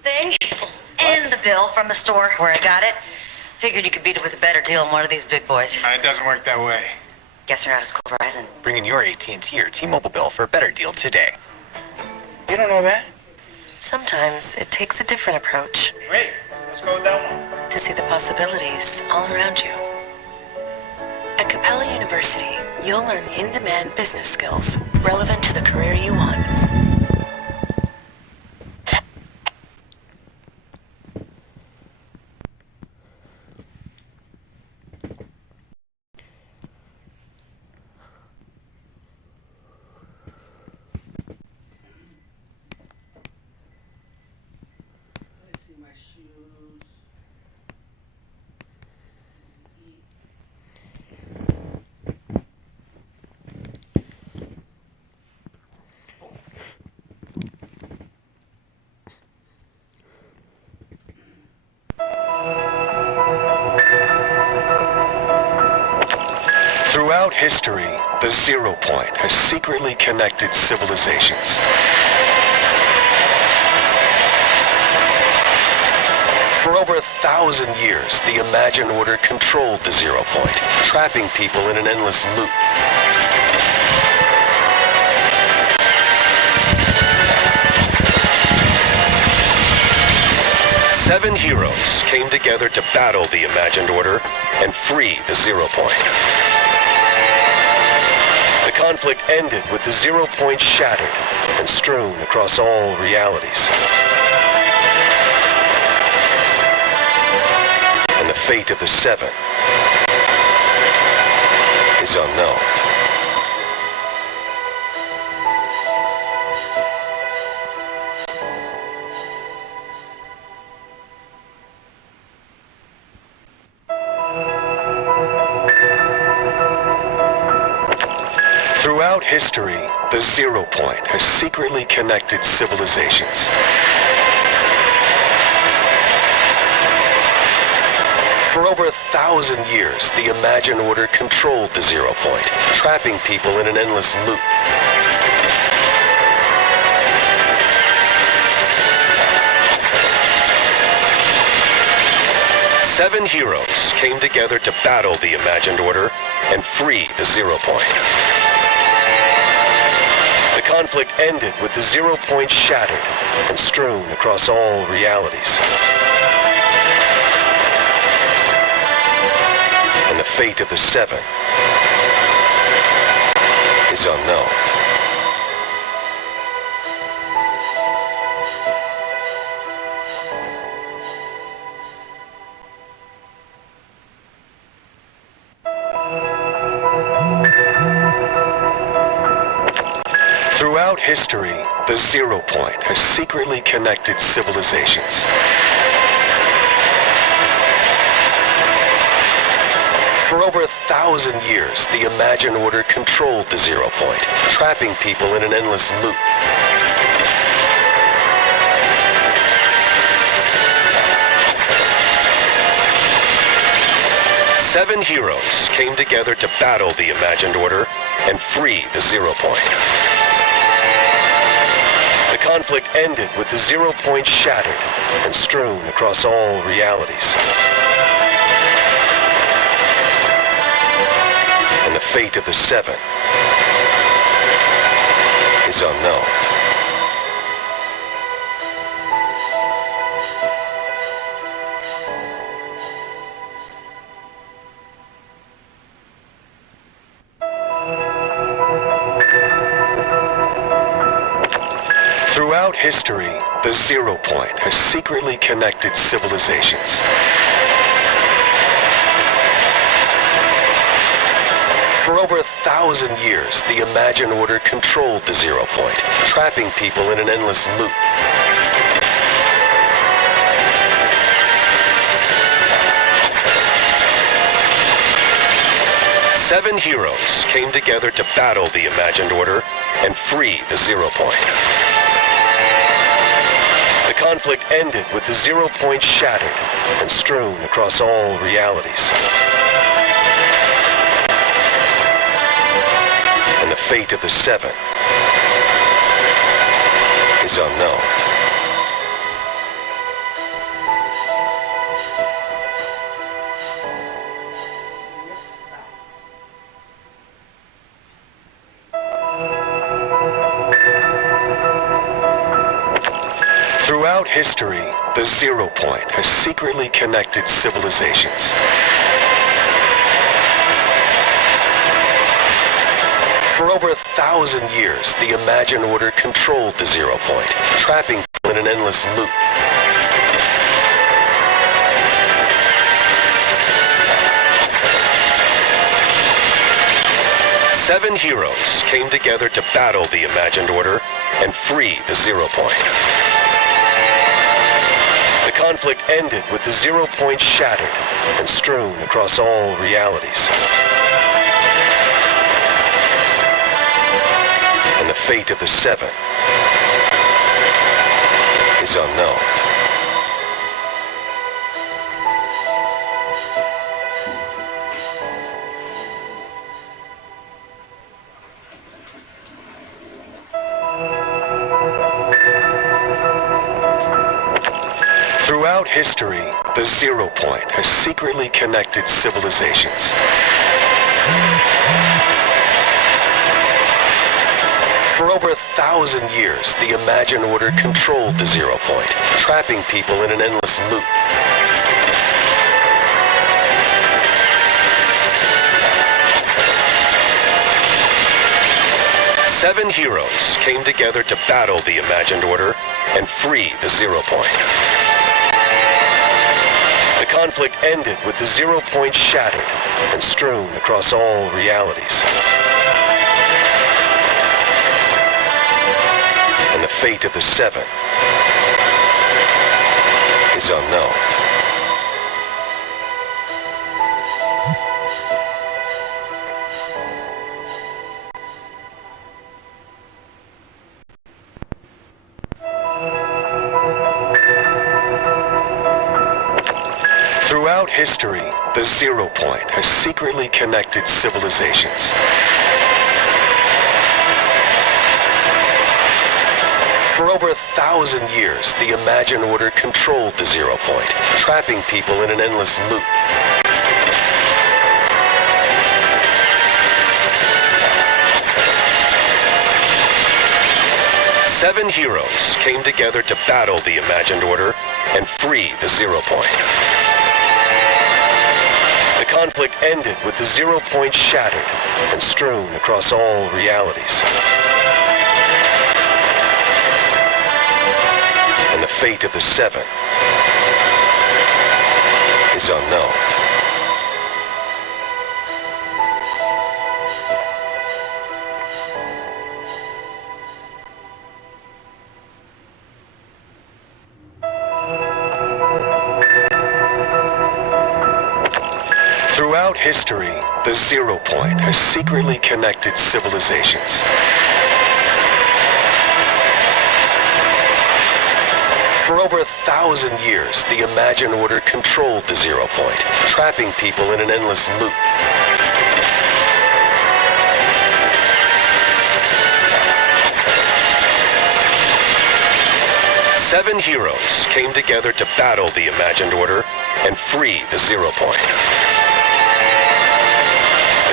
thing. And the bill from the store where I got it. Figured you could beat it with a better deal than one of these big boys. It doesn't work that way. Guess you're not as cool as Verizon. Bring in your AT&T or T-Mobile bill for a better deal today. You don't know that? Sometimes it takes a different approach Great. Let's go with that one. to see the possibilities all around you. At Capella University, you'll learn in-demand business skills relevant to the career you want. Let me see my shoes. Throughout history, the Zero Point has secretly connected civilizations. For over 1,000 years, the Imagine Order controlled the Zero Point, trapping people in an endless loop. Seven heroes came together to battle the Imagined Order and free the Zero Point. The conflict ended with the Zero Point shattered and strewn across all realities. And the fate of the Seven is unknown. Throughout history, the Zero Point has secretly connected civilizations. For over 1,000 years, the Imagine Order controlled the Zero Point, trapping people in an endless loop. Seven heroes came together to battle the Imagined Order and free the Zero Point. The conflict ended with the Zero Point shattered and strewn across all realities. And the fate of the Seven is unknown. Throughout history, the Zero Point has secretly connected civilizations. For over 1,000 years, the Imagine Order controlled the Zero Point, trapping people in an endless loop. Seven heroes came together to battle the Imagined Order and free the Zero Point. The conflict ended with the Zero Point shattered and strewn across all realities. And the fate of the Seven is unknown. Throughout history, the Zero Point has secretly connected civilizations. For over 1,000 years, the Imagine Order controlled the Zero Point, trapping people in an endless loop. Seven heroes came together to battle the Imagined Order and free the Zero Point. The conflict ended with the Zero Point shattered and strewn across all realities. And the fate of the Seven is unknown. history, the Zero Point has secretly connected civilizations. For over 1,000 years, the Imagine Order controlled the Zero Point, trapping people in an endless loop. Seven heroes came together to battle the Imagined Order and free the Zero Point. The conflict ended with the Zero Point shattered and strewn across all realities. And the fate of the Seven is unknown. Throughout history, the Zero Point has secretly connected civilizations. For over 1,000 years, the Imagine Order controlled the Zero Point, trapping people in an endless loop. Seven heroes came together to battle the Imagined Order and free the Zero Point. The conflict ended with the Zero Point shattered and strewn across all realities. And the fate of the Seven is unknown. Throughout history, the Zero Point has secretly connected civilizations. For over 1,000 years, the Imagine Order controlled the Zero Point, trapping people in an endless loop. Seven heroes came together to battle the Imagined Order and free the Zero Point. The conflict ended with the Zero Point shattered and strewn across all realities. And the fate of the Seven is unknown. Throughout history, the Zero Point has secretly connected civilizations. For over 1,000 years, the Imagine Order controlled the Zero Point, trapping people in an endless loop. Seven heroes came together to battle the Imagined Order and free the Zero Point.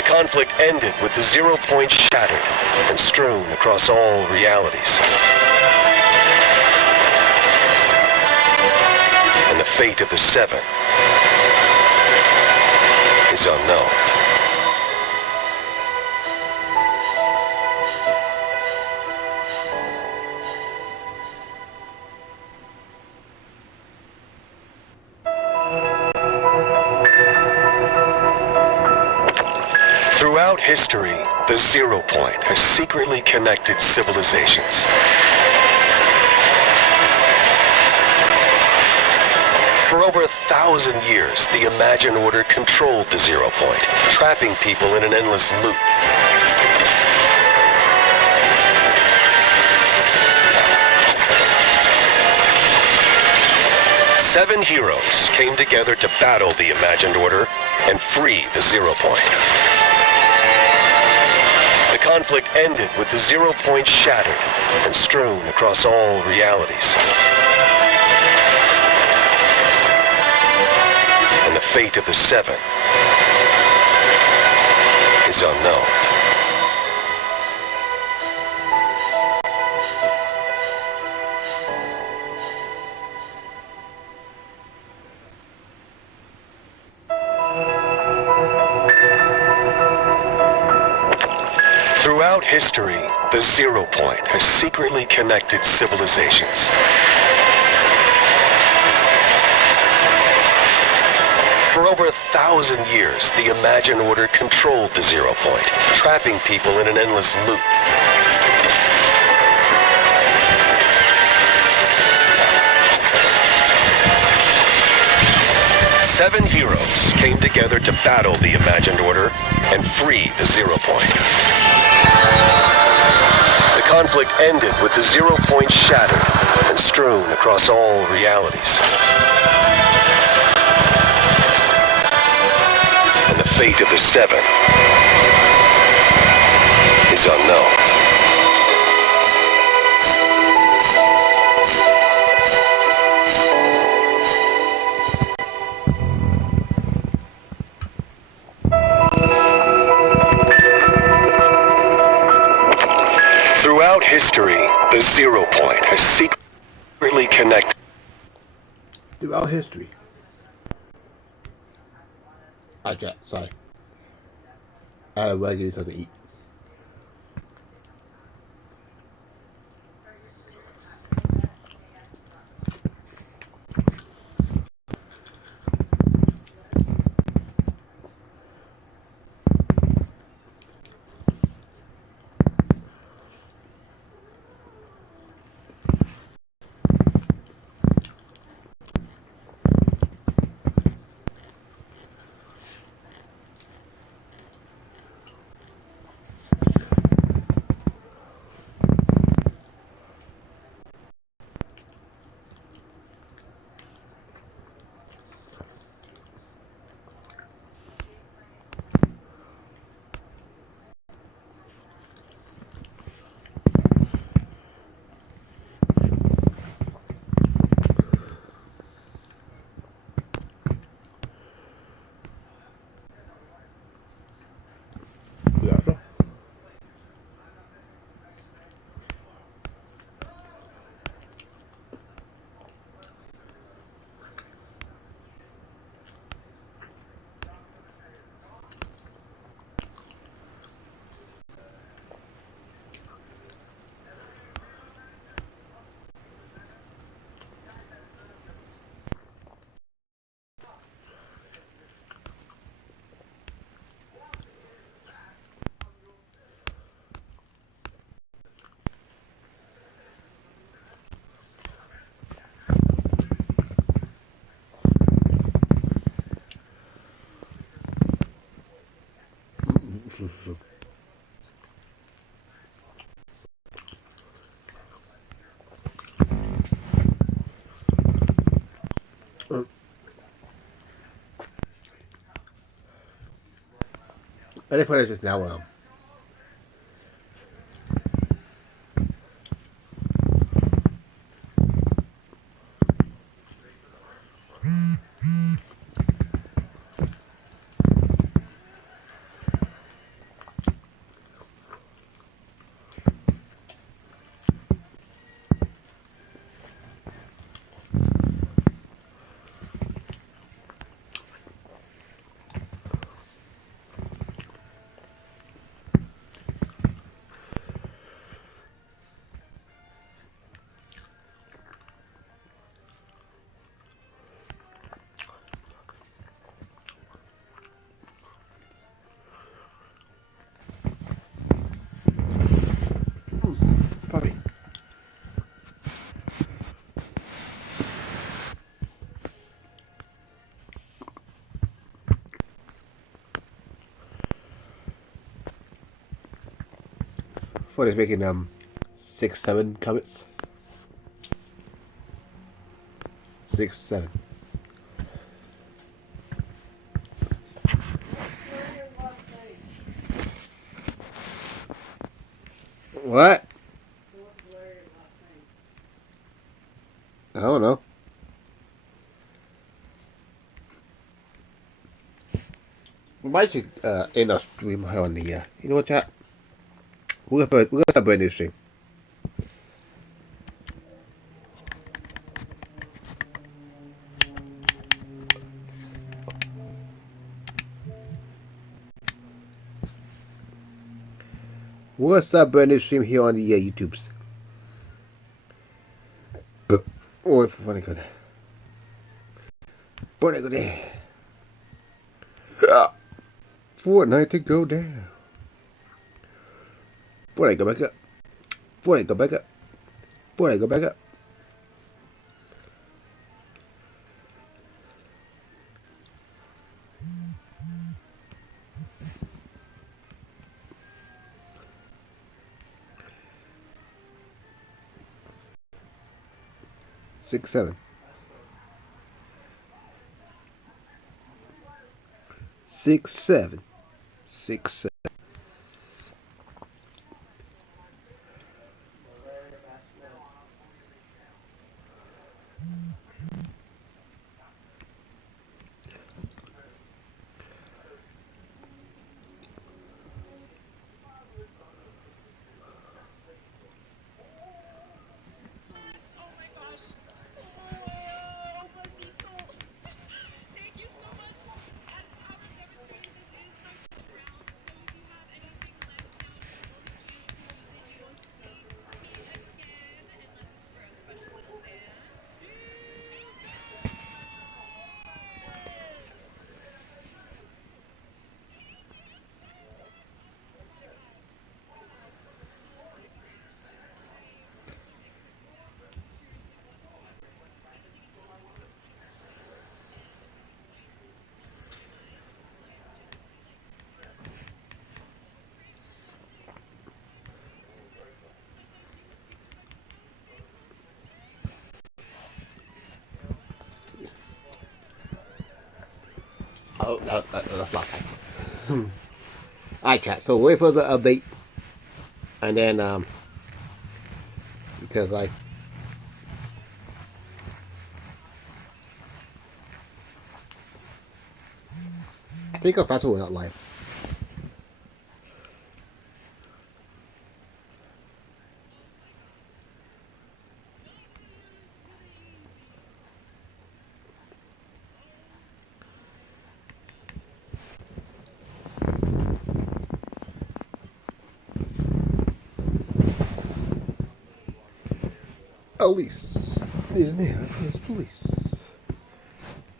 The conflict ended with the Zero Point shattered and strewn across all realities. And the fate of the Seven is unknown. Throughout history, the Zero Point has secretly connected civilizations. For over 1,000 years, the Imagine Order controlled the Zero Point, trapping people in an endless loop. Seven heroes came together to battle the Imagined Order and free the Zero Point. The conflict ended with the Zero Point shattered and strewn across all realities. And the fate of the Seven is unknown. Throughout history, the Zero Point has secretly connected civilizations. For over 1,000 years, the Imagine Order controlled the Zero Point, trapping people in an endless loop. Seven heroes came together to battle the Imagined Order and free the Zero Point. The conflict ended with the Zero Point shattered and strewn across all realities. And the fate of the Seven is unknown. Throughout history, the Zero Point has secretly connected. Throughout history. I can't, sorry. I had a regular something to eat. Yeah. I think what I just now probably. What is making 6-7 comments? 6-7. What? I don't know. We might should end our stream here on the you know what, chat? We're gonna start a brand new stream. What's up, brand new stream here on the YouTubes? Oh, if I want to go there. But I go there. Fortnite to go down. Fortnite go back up. Fortnite go back up. Fortnite go back up. Six, 7. 6, 7. 6, 7. Oh, no, that's not nice. Alright, chat. So wait for the update, and then because I think I'll pass away out live. Police. He's there for his police.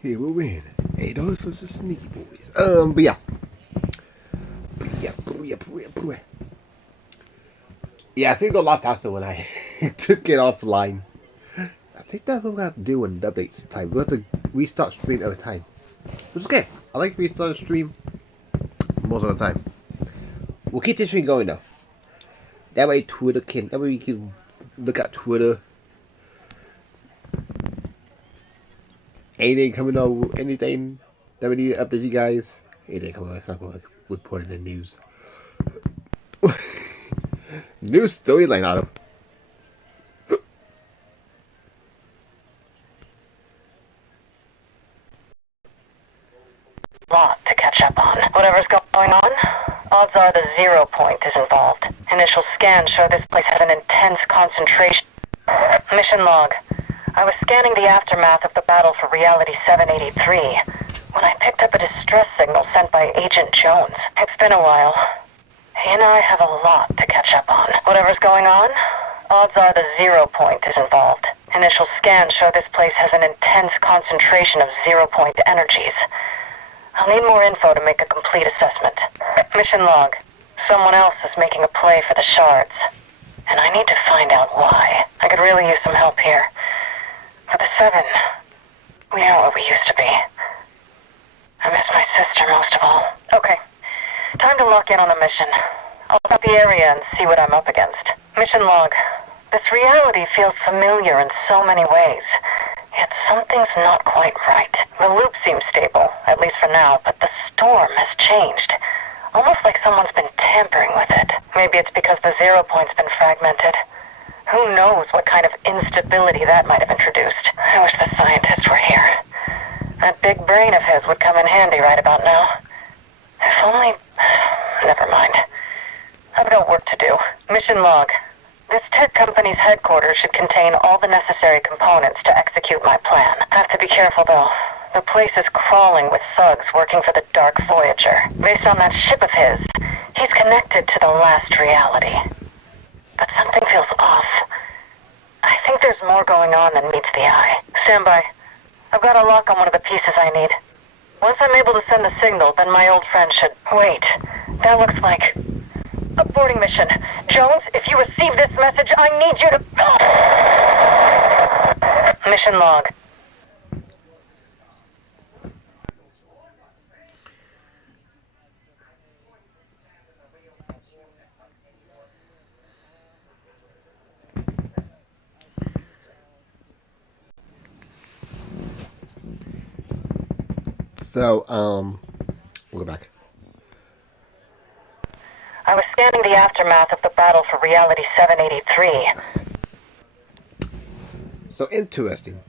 Here we win. $8 for the sneaky boys. But yeah. Yeah, I think it got a lot faster when I took it offline. I think that's what we have to do when the updates time. We have to restart stream every time. Which is okay. I like restarting stream most of the time. We'll keep this stream going though. That way that way we can look at Twitter. Anything coming out, anything that we need to update you guys. Anything coming out, it's not going to report in the news. New storyline out of. Lot to catch up on. Whatever's going on, odds are the 0 point is involved. Initial scans show this place has an intense concentration. Mission log. I was scanning the aftermath of the battle for Reality 783 when I picked up a distress signal sent by Agent Jones. It's been a while. He and I have a lot to catch up on. Whatever's going on, odds are the 0 point is involved. Initial scans show this place has an intense concentration of 0 point energies. I'll need more info to make a complete assessment. Mission log. Someone else is making a play for the shards. And I need to find out why. I could really use some help here. For the 7, we are what we used to be. I miss my sister most of all. Okay, time to lock in on a mission. I'll look up the area and see what I'm up against. Mission log. This reality feels familiar in so many ways. Yet something's not quite right. The loop seems stable, at least for now, but the storm has changed. Almost like someone's been tampering with it. Maybe it's because the 0 point's been fragmented. Who knows what kind of instability that might have introduced. I wish the scientists were here. That big brain of his would come in handy right about now. If only... Never mind. I've got work to do. Mission log. This tech company's headquarters should contain all the necessary components to execute my plan. I have to be careful, though. The place is crawling with thugs working for the Dark Voyager. Based on that ship of his, He's connected to the last reality. But something feels off. I think there's more going on than meets the eye. Stand by. I've got a lock on one of the pieces I need. Once I'm able to send the signal, then my old friend should... Wait. That looks like... a boarding mission. Jones, if you receive this message, I need you to... Mission log. So, we'll go back. I was scanning the aftermath of the battle for Reality 783. So interesting.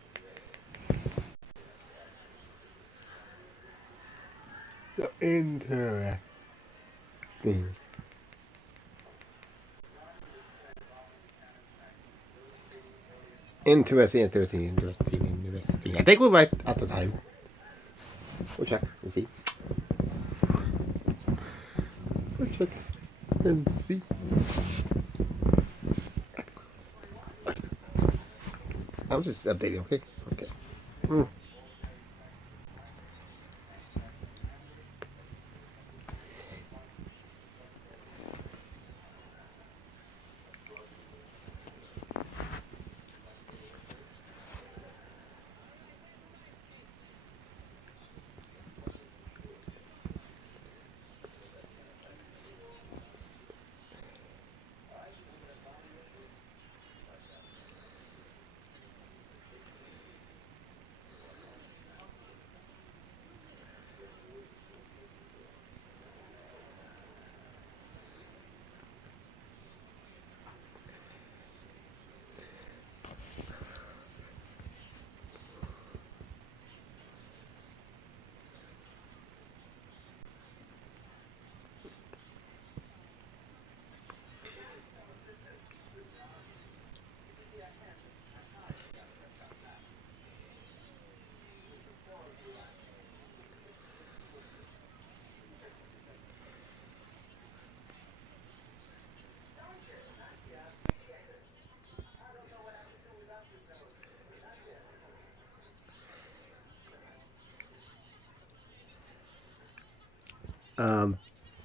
So interesting. Interesting. I think we're right at the time. We'll check and see. We'll check and see. I'm just updating, okay? Okay.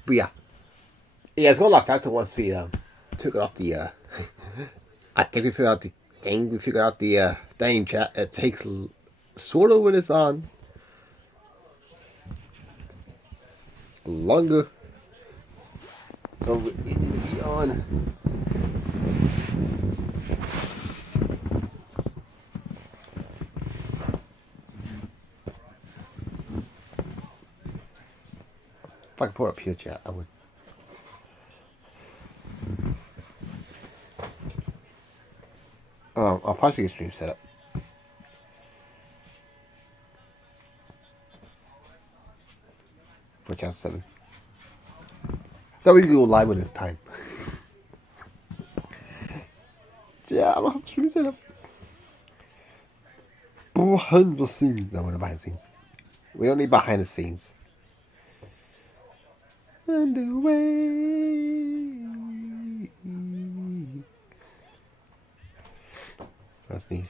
But yeah. Yeah, it's going a lot faster once we took off the I think we figured out the thing. We figured out the thing chat. It takes sort of when it's on longer. So we need to be on. If I could put up here chat, I would. I'll probably get stream set up. For chapter 7. So we can go live when it's time. Yeah, I don't have stream set up. Behind the scenes. No, we're not behind the scenes. We don't need behind the scenes. Underway. That's these.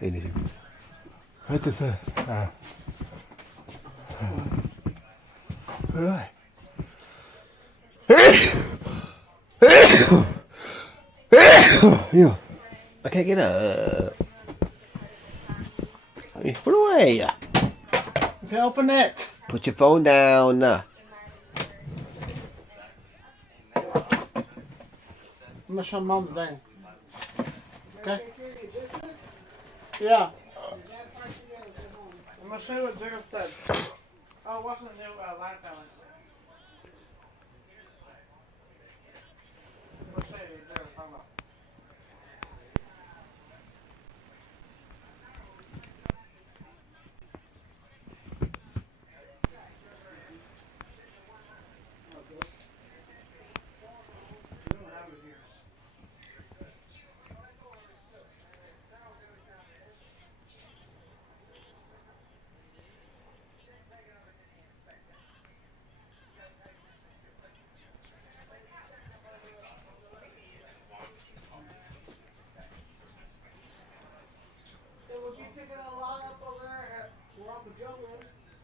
Hey, Nisha. What does that? Alright. Yeah. I can't get up. Put away. You can open it. Put your phone down. I'm gonna show Mom the thing. Okay? Yeah. I'm gonna show you what Jacob said. Oh, what's the new light talent? I'm gonna show you what Jacob's talking about.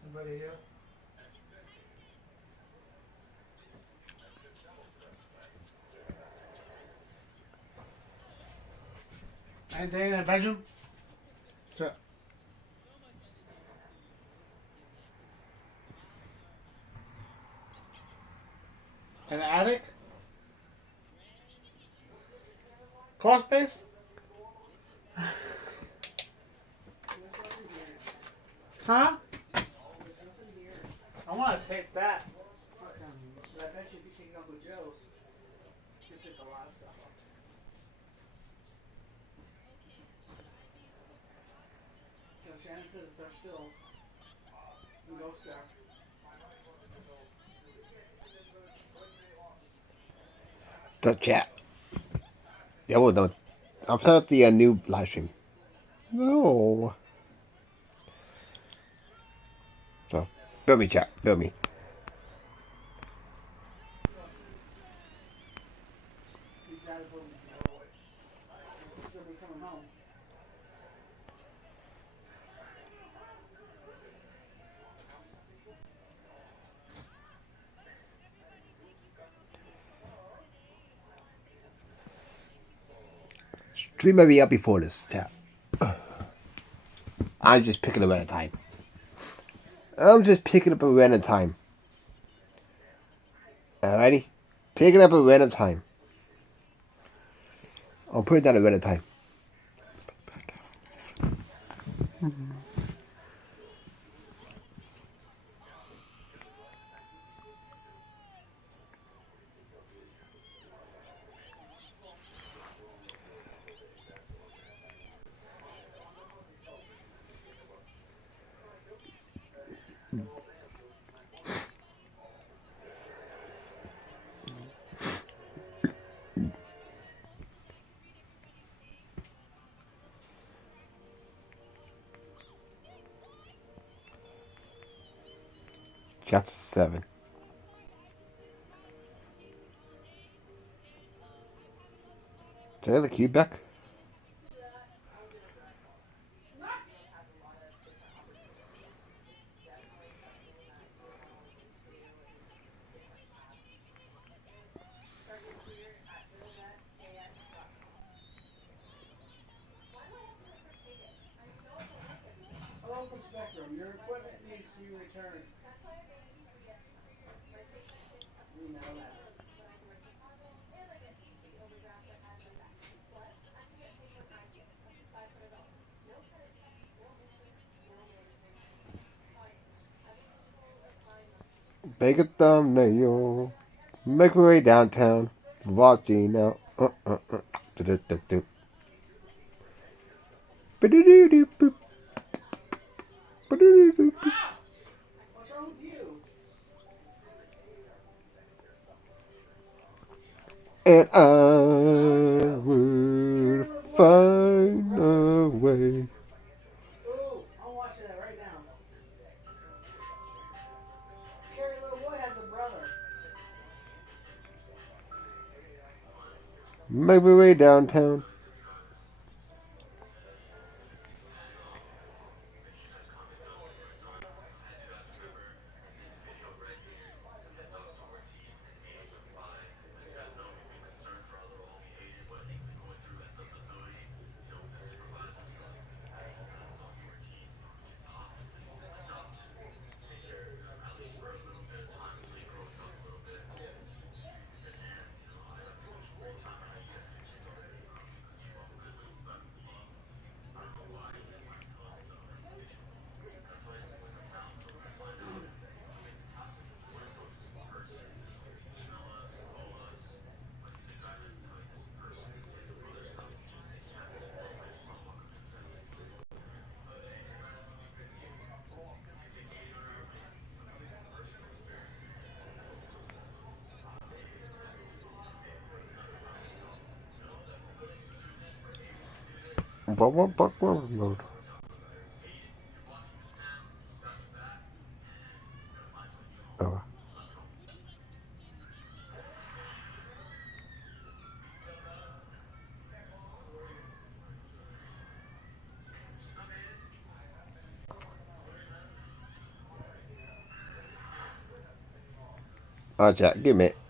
Anybody here? Anything in the bedroom? Sure. In the attic? Crawl space? Huh? I want to take that. But I bet you if you take it off with Joe's, you took a lot of stuff off. You know, Shannon said if they're still, you go there. The chat. Yeah, well done. I'll set up the new live stream. No. So, build me, chat. Build me. These guys will still be coming home. Stream may be up before this, chat. I'm just picking up at a time. I'm just picking up a random time. Alrighty? Picking up a random time. I'll put it down a random time. Chapter 7. Did I have the cube back? Hello from Spectrum. Your equipment needs to be returned. We know that. Make a thumbnail. Make my way downtown. Watching now. Do-do-do-do. Ba-do-do-do-boop. Ba-do-do-do-boop. What's wrong with you? And I will find a way. Ooh, I'm watching that right now. Scary little boy has a brother. Make my way downtown. Mode. Oh. Alright, chat, give me a minute.